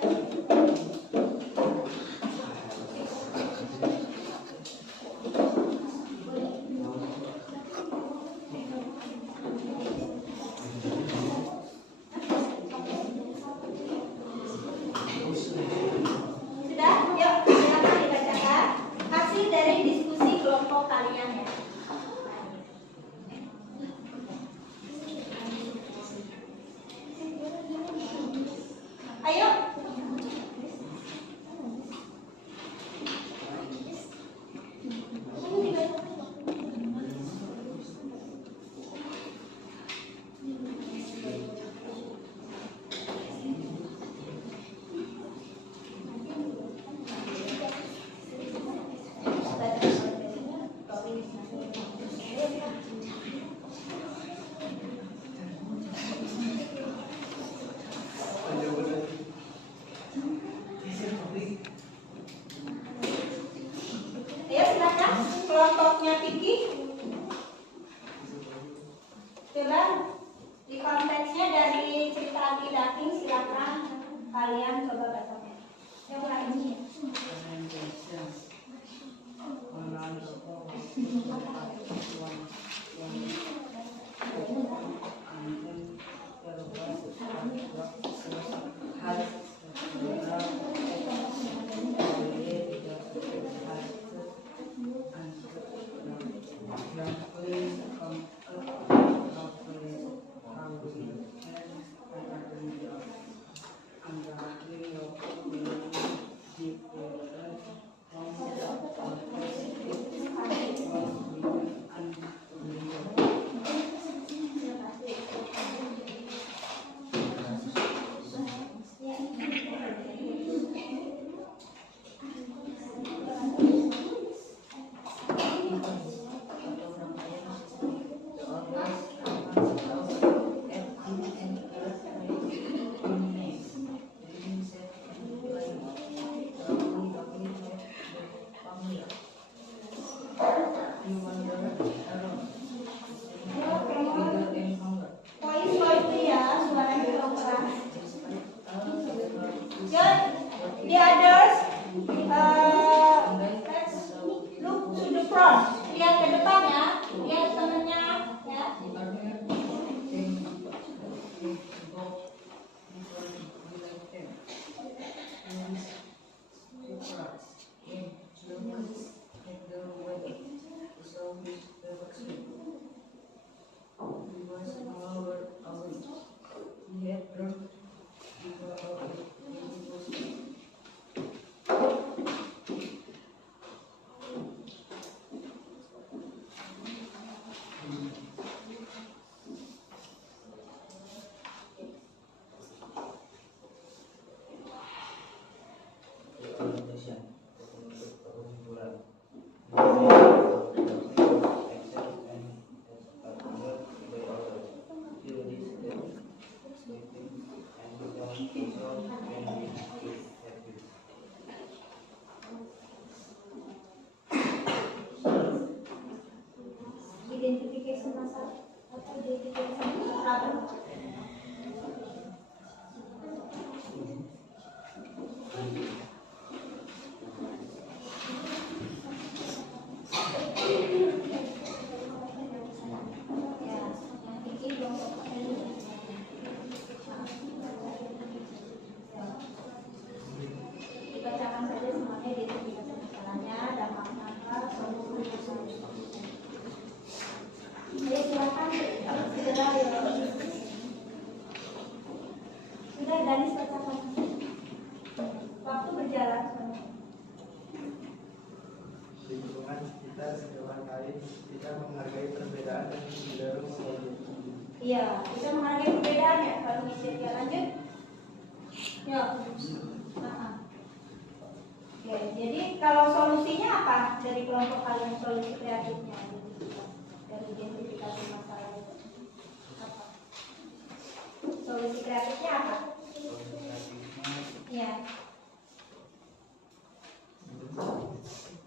Sudah? Yuk, silakan dibacakan hasil dari diskusi kelompok kalian ya. Ayo. Ayo silakan kelompoknya Vicky. Coba di konteksnya dari cerita Agi Daking silakan kalian coba bacakan. Yang mulai ini ya. Poin-poin ya, suaranya terlalu keras. The others, let's look to the front. Lihat ke depan ya, lihat temennya ya. Identifikasi masalah atau identifikasi problem. bisa menghargai perbedaan ya kalau ngisi ya. Lanjut. Yuk. Oke, jadi kalau solusinya apa dari kelompok kalian, solusi kreatifnya dari identifikasi masalah itu apa? Solusi kreatifnya apa? Ya.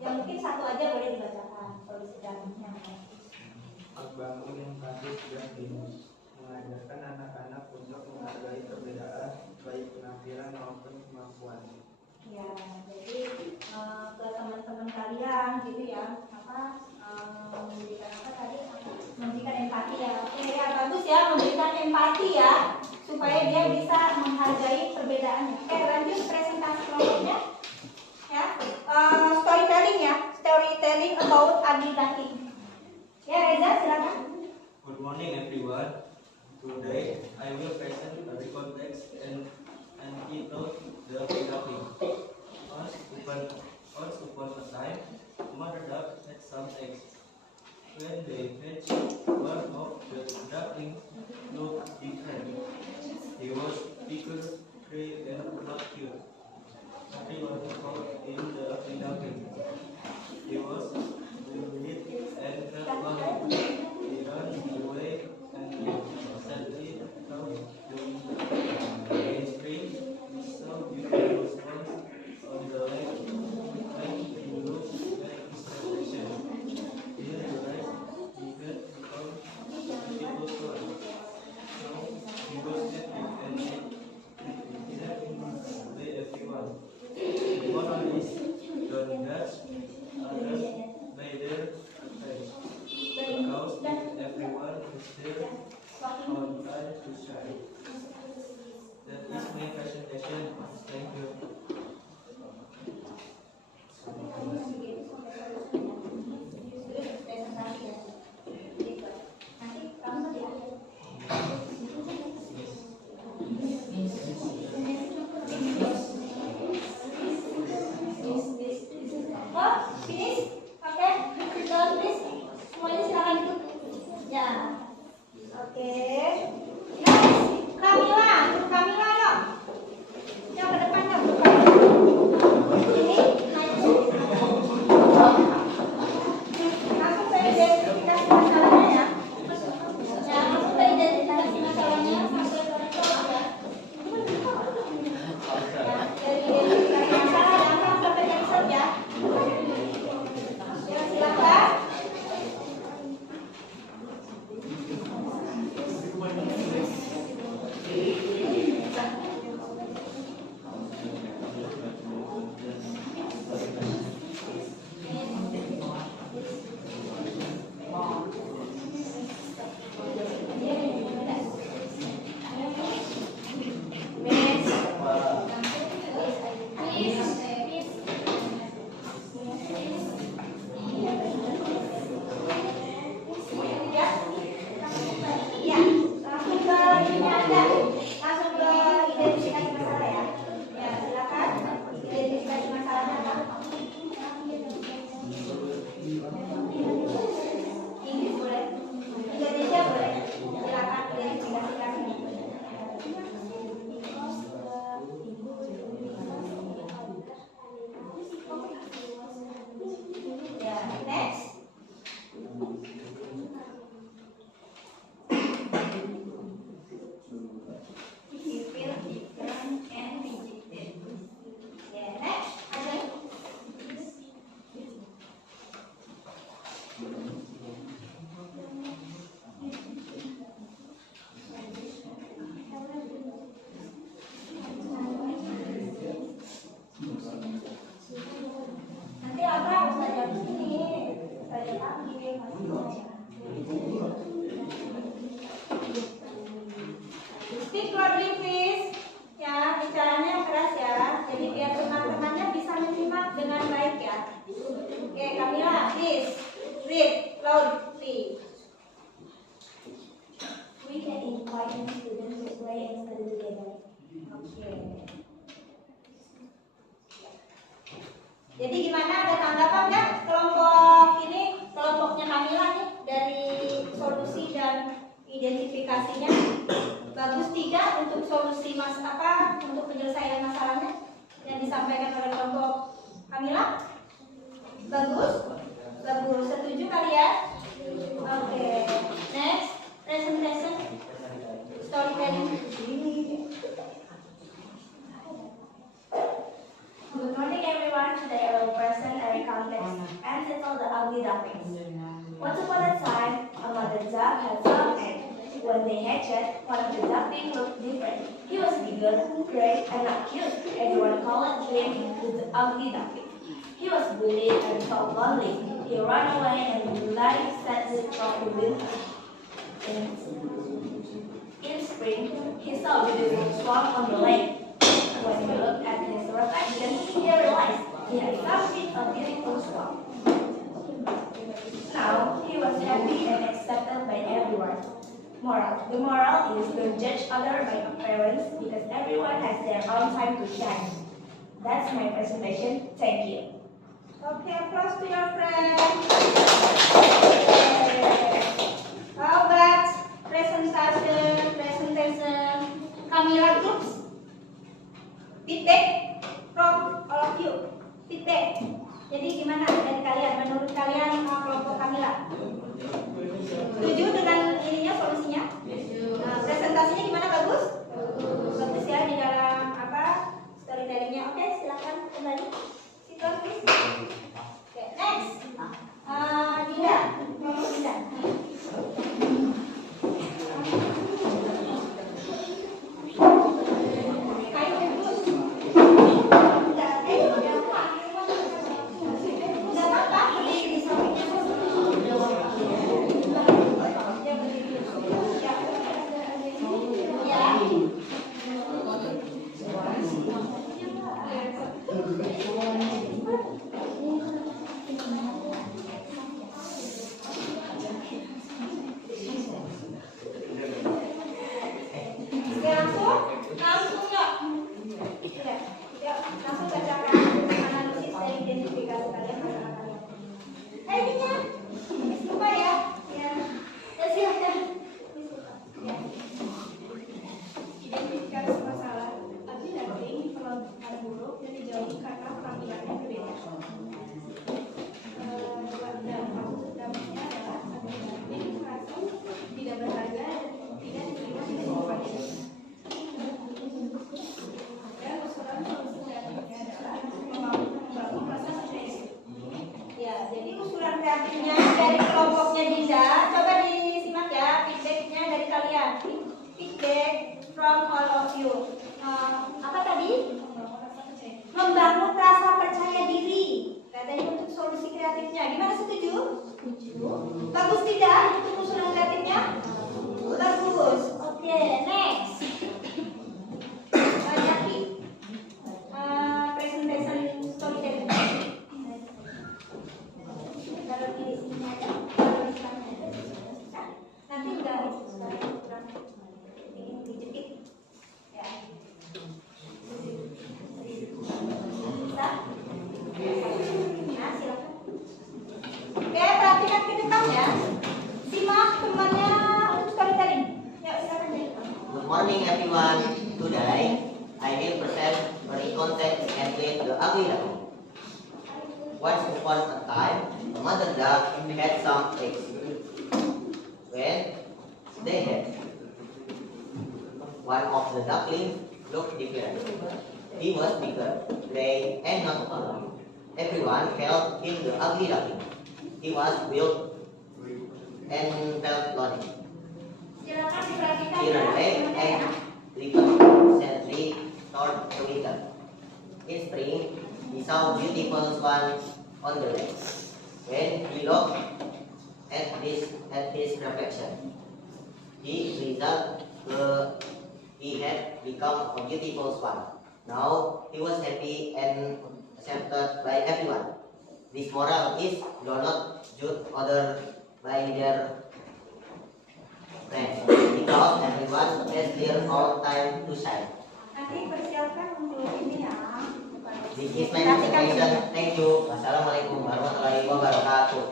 Ya mungkin satu aja boleh dibacakan solusi kreatifnya. Membangun empati dan mengajarkan anak-anak untuk menghargai perbedaan baik penampilan maupun kemampuan. Ya, jadi ke teman-teman kalian gitu ya, memberikan apa tadi? Memberikan empati ya. Oke ya, bagus ya, memberikan empati ya, supaya dia bisa menghargai perbedaannya. Oke, lanjut presentasi kelompoknya. Ya, storytelling ya, storytelling about Adi. Ya, Reza silakan. Good morning everyone. Today I will present a context and title the ducking. Once upon a time, mother duck had some eggs. When they hatched, one of the ducklings looked different. He was bigger, gray, and luckier. Everyone called him the ugly duckling. He was lit and felt lonely. He ran away and sadly out the window. In spring, he saw beautiful swans on the lake. He looked at his reflection. He realized he had become a beautiful swan. So he was happy and he had play everyone. The moral is, don't judge others by their appearance, because everyone is there on time to shine. That is my presentation. Thank you. Finish? Oke, done please. Semuanya silakan duduk. Ya. Oke. Next, Kamila yuk. Yang ke depan yuk. Ini langsung ke identifikasi masalahnya ya. Ya, langsung ke identifikasi masalahnya sampai ke resolusi ya. Ya, dari identifikasi masalah langsung sampai ke resolusi ya. Ya, silakan. Ya, langsung ke ini aja. Langsung ke identifikasi masalah ya. Ya, silakan. Identifikasi masalahnya apa? Inggris boleh. Indonesia boleh. Silakan identifikasikan. Ya, next. You feel different and rejected. Yeah, next. Ajay. Nanti apa Ustazah di sini? Ustazah panggil masih Speak loudly please. Ya, bicaranya yang keras ya. Jadi biar teman-temannya bisa menerima dengan baik ya. Oke, Kamila, please read loudly. We can invite students to play and study together. Oke. Jadi gimana? Ada tanggapan nggak kelompok ini, kelompoknya Kamila nih dari solusi dan identifikasinya? tidak untuk solusi untuk penyelesaian masalahnya yang disampaikan oleh kelompok Kamila? Bagus? Bagus. Setuju kalian? Oke. Next, presentation. Storytelling. Good morning everyone. Today I will present a context and title The Ugly Ducklings. Once upon a time, a mother duck had some eggs. When they hatched, one of the ducklings looked different. He was bigger, gray, and not cute. Everyone called him the ugly duckling. He was bullied and felt lonely. He ran away and life sadly from the winter. In spring, he saw a beautiful swan on the lake. When he looked at his reflection, he realized he had found a beautiful swan. Now, he was happy and accepted by everyone. Moral. The moral is don't judge others by appearance because everyone has their own time to shine. That's my presentation. Thank you. Okay, applause to your friends. How about presentation? Kamila groups. Feedback from all of you. Feedback. Jadi gimana dari kalian? Menurut kalian kelompok Kamila? Setuju dengan ininya solusinya? Nah, presentasinya gimana? Bagus? Bagus ya di dalam storytellingnya. Oke, silakan kembali. Sit down please. Oke, next. Dinda, kelompok Dinda. Langsung bacakan analisis dan identifikasi kalian masalah kalian. Ininya, Miss lupa ya. Ya silakan. Miss lupa. Ya. Identifikasi masalah. Ugly duckling diperlakukan buruk dan dijauhi karena penampilannya berbeda. Dampaknya adalah ugly duckling merasa tidak berharga dan tidak diterima di lingkungannya. Ya, jadi usulan kreatifnya dari kelompoknya Dinda, coba disimak ya feedbacknya dari kalian. Feedback from all of you. Apa tadi? Membangun rasa percaya diri. Katanya untuk solusi kreatifnya. Gimana, setuju? Setuju. Bagus tidak untuk usulan kreatifnya? Bagus. Oke, next. Yaki. Presentation storytelling. Kalau di sini aja, kalau di sana aja, nanti enggak kurang ingin dijepit, ya. Bisa? Nah, silakan. Oke, perhatikan ke depan ya. Simak temannya untuk storytelling. Ya, silakan deh. Good morning everyone. Today I will present a context and with the ugly duckling. Once upon a time, a mother duck had some eggs. When they hatched, one of the ducklings looked different. He was bigger, gray, and not tall. Everyone called him the ugly duckling. He was built and felt lonely. Silakan diperhatikan He ya. ran away and lived sadly toward the winter. In spring, he saw beautiful swan on the lake. When he looked at his reflection, he realized he had become a beautiful swan. Now he was happy and accepted by everyone. This moral is do not judge others by their friends, because everyone has their own time to shine. Nanti persiapkan untuk ini ya. This is my presentation. Thank you. Wassalamualaikum warahmatullahi wabarakatuh.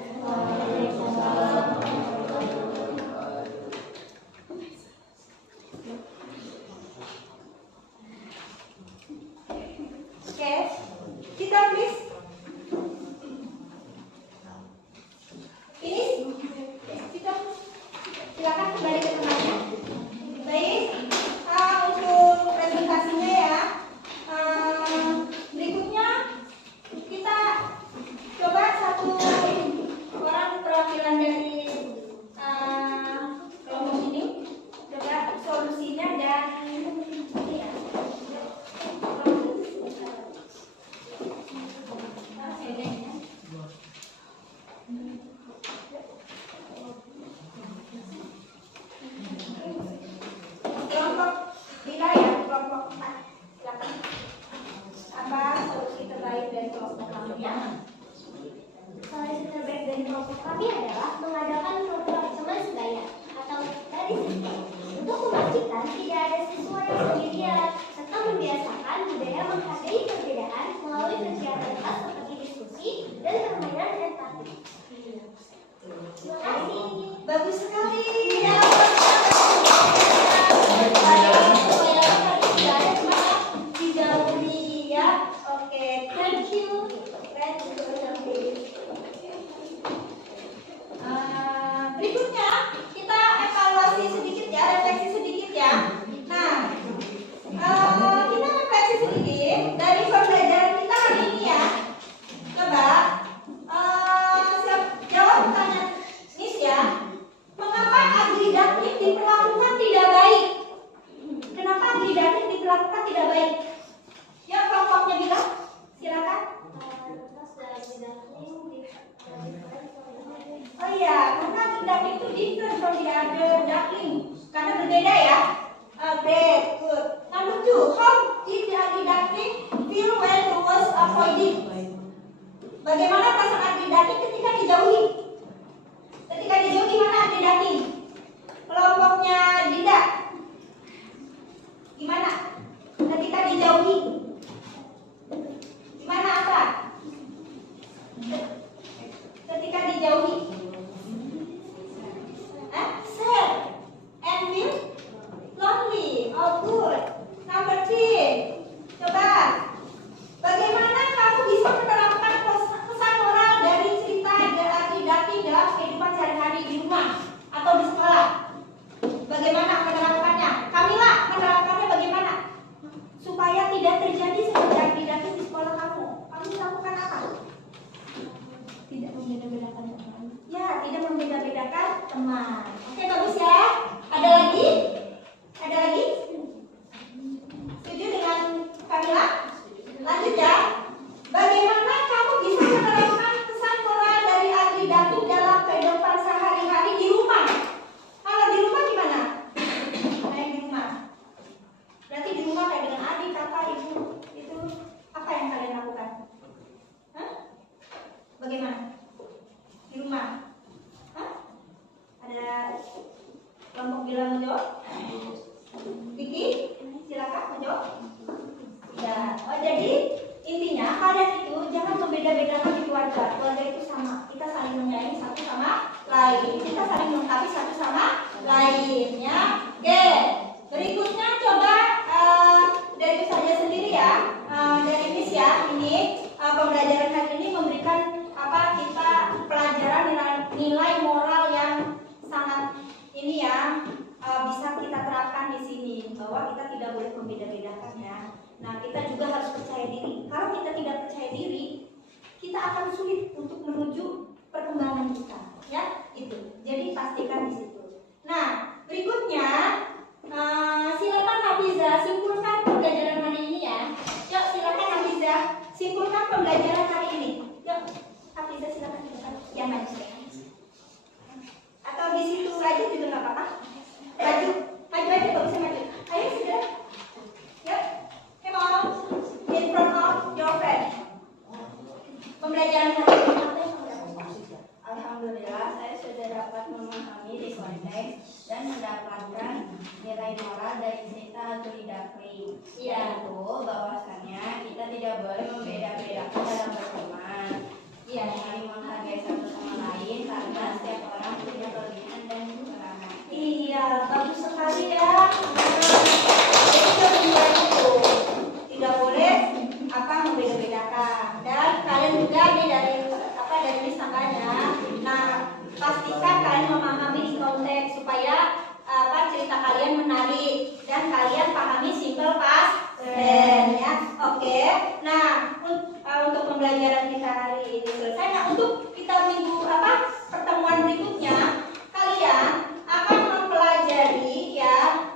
Terima kasih. Bagus sekali. Ya. Dijauhi ya. Oke, thank you. Berikutnya kita evaluasi sedikit ya, refleksi sedikit ya. Nah, kita refleksi sedikit dari pembelajaran kita hari ini ya. Coba jawab pertanyaan Miss ya. Mengapa agridatif diperlakukan tidak baik? Kenapa agridatif diperlakukan tidak baik? Ya, kelompoknya bilang, silakan. Oh iya, karena agridatif itu different from the other duckling. Karena berbeda ya. Great, good. Number 2, how did the agridatif feel when it was avoided? Bagaimana perasaan agridatif ketika dijauhi? Ketika dijauhi gimana agridatif? Kelompoknya Dinda. Gimana? Ketika dijauhi? Gimana apa? Ketika dijauhi? Sad and feel lonely. Oh good. Number 3. Coba. Bagaimana kamu bisa menerapkan pesan moral dari cerita agridatif dalam kehidupan sehari-hari di rumah atau di sekolah? Bagaimana menerapkannya? Kamila, menerapkannya bagaimana? Supaya tidak terjadi seperti agridatif di sekolah kamu. Kamu lakukan apa? Tidak membeda-bedakan teman. Ya, tidak membeda-bedakan teman. Oke, bagus ya. Ada lagi? Ada lagi? Setuju dengan Kamila? Lanjut ya. Bagaimana kamu bisa menerapkan pesan moral dari agridatif dalam kehidupan sehari-hari di rumah? Kalau di rumah gimana? Kayak di rumah. Berarti di rumah kayak dengan adik, kakak, ibu, itu apa yang kalian lakukan? Hah? Bagaimana? Di rumah? Hah? Ada kelompok bilang menjawab? Vicky, silakan menjawab. Ya, oh jadi intinya kalian itu jangan membeda-bedakan di keluarga. Keluarga itu sama. Kita saling menyayangi satu sama lain. Kita saling melengkapi satu sama lain. Ya. Oke. Berikutnya coba dari saya sendiri ya, dari Miss ya. Ini pembelajaran hari ini memberikan kita pelajaran nilai moral yang sangat ini ya bisa kita terapkan di sini bahwa kita tidak boleh membeda-bedakan ya. Nah, kita juga harus percaya diri. Kalau kita tidak percaya diri, kita akan sulit untuk menuju perkembangan kita, ya. Itu. Jadi pastikan di situ. Nah, berikutnya silakan Hafiza simpulkan pembelajaran hari ini ya. Yuk, silakan Hafiza simpulkan pembelajaran hari ini. Yuk, Hafiza silakan. Ya, maju. Atau di situ aja juga nggak apa-apa. Maju aja kalau bisa maju. Ayo sudah. Yuk. Come on, in front of your friend. Pembelajaran hari ini apa yang kamu dapat? Alhamdulillah, saya sudah dapat memahami di konteks dan mendapatkan nilai moral dari cerita agridatif. Yaitu bahwasannya kita tidak boleh membeda-bedakan dalam berteman. Saling menghargai satu sama lain karena setiap orang punya kelebihan dan kekurangan. Iya, bagus sekali ya. Itu tidak boleh membeda-bedakan. Dan kalian juga nih dari Miss tambahnya. Nah, pastikan kalian memahami di konteks supaya cerita kalian menarik dan kalian pahami simple past tense ya. Oke. Nah, untuk pembelajaran kita hari ini selesai. Nah, untuk kita pertemuan berikutnya kalian akan mempelajari ya.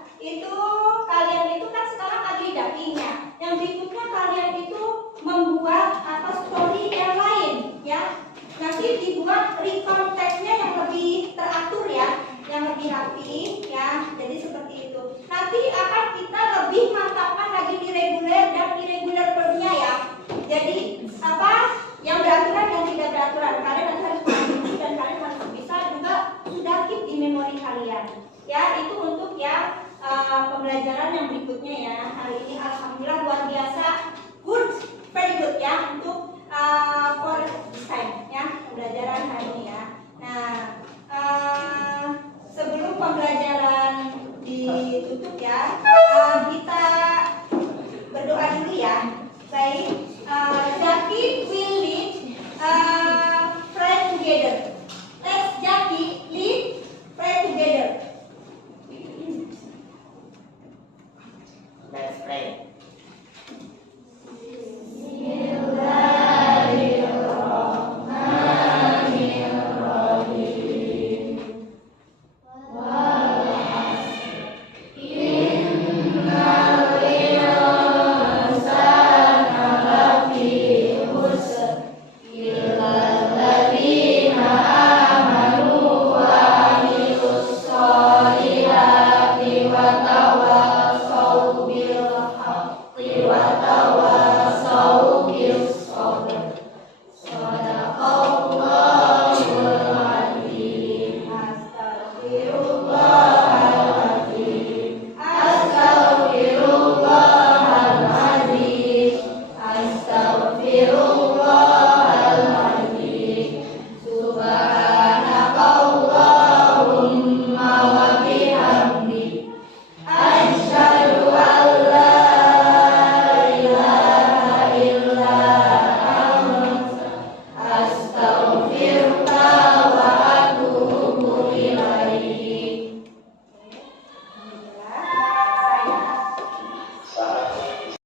Kalian itu kan sekarang agridatifnya. Yang berikutnya kalian itu membuat story yang lain ya. Nanti dibuat reconteknya yang lebih teratur ya, yang lebih rapi ya. Jadi seperti itu. Nanti akan kita lebih mantapkan lagi di reguler dan irregular verbnya ya. Jadi yang beraturan dan tidak beraturan. Kalian nanti harus pahami dan kalian harus bisa juga sudah keep di memori kalian. Ya, itu untuk ya pembelajaran yang berikutnya ya. Hari ini alhamdulillah luar biasa, good, very good ya untuk for this time ya pembelajaran. Let's pray.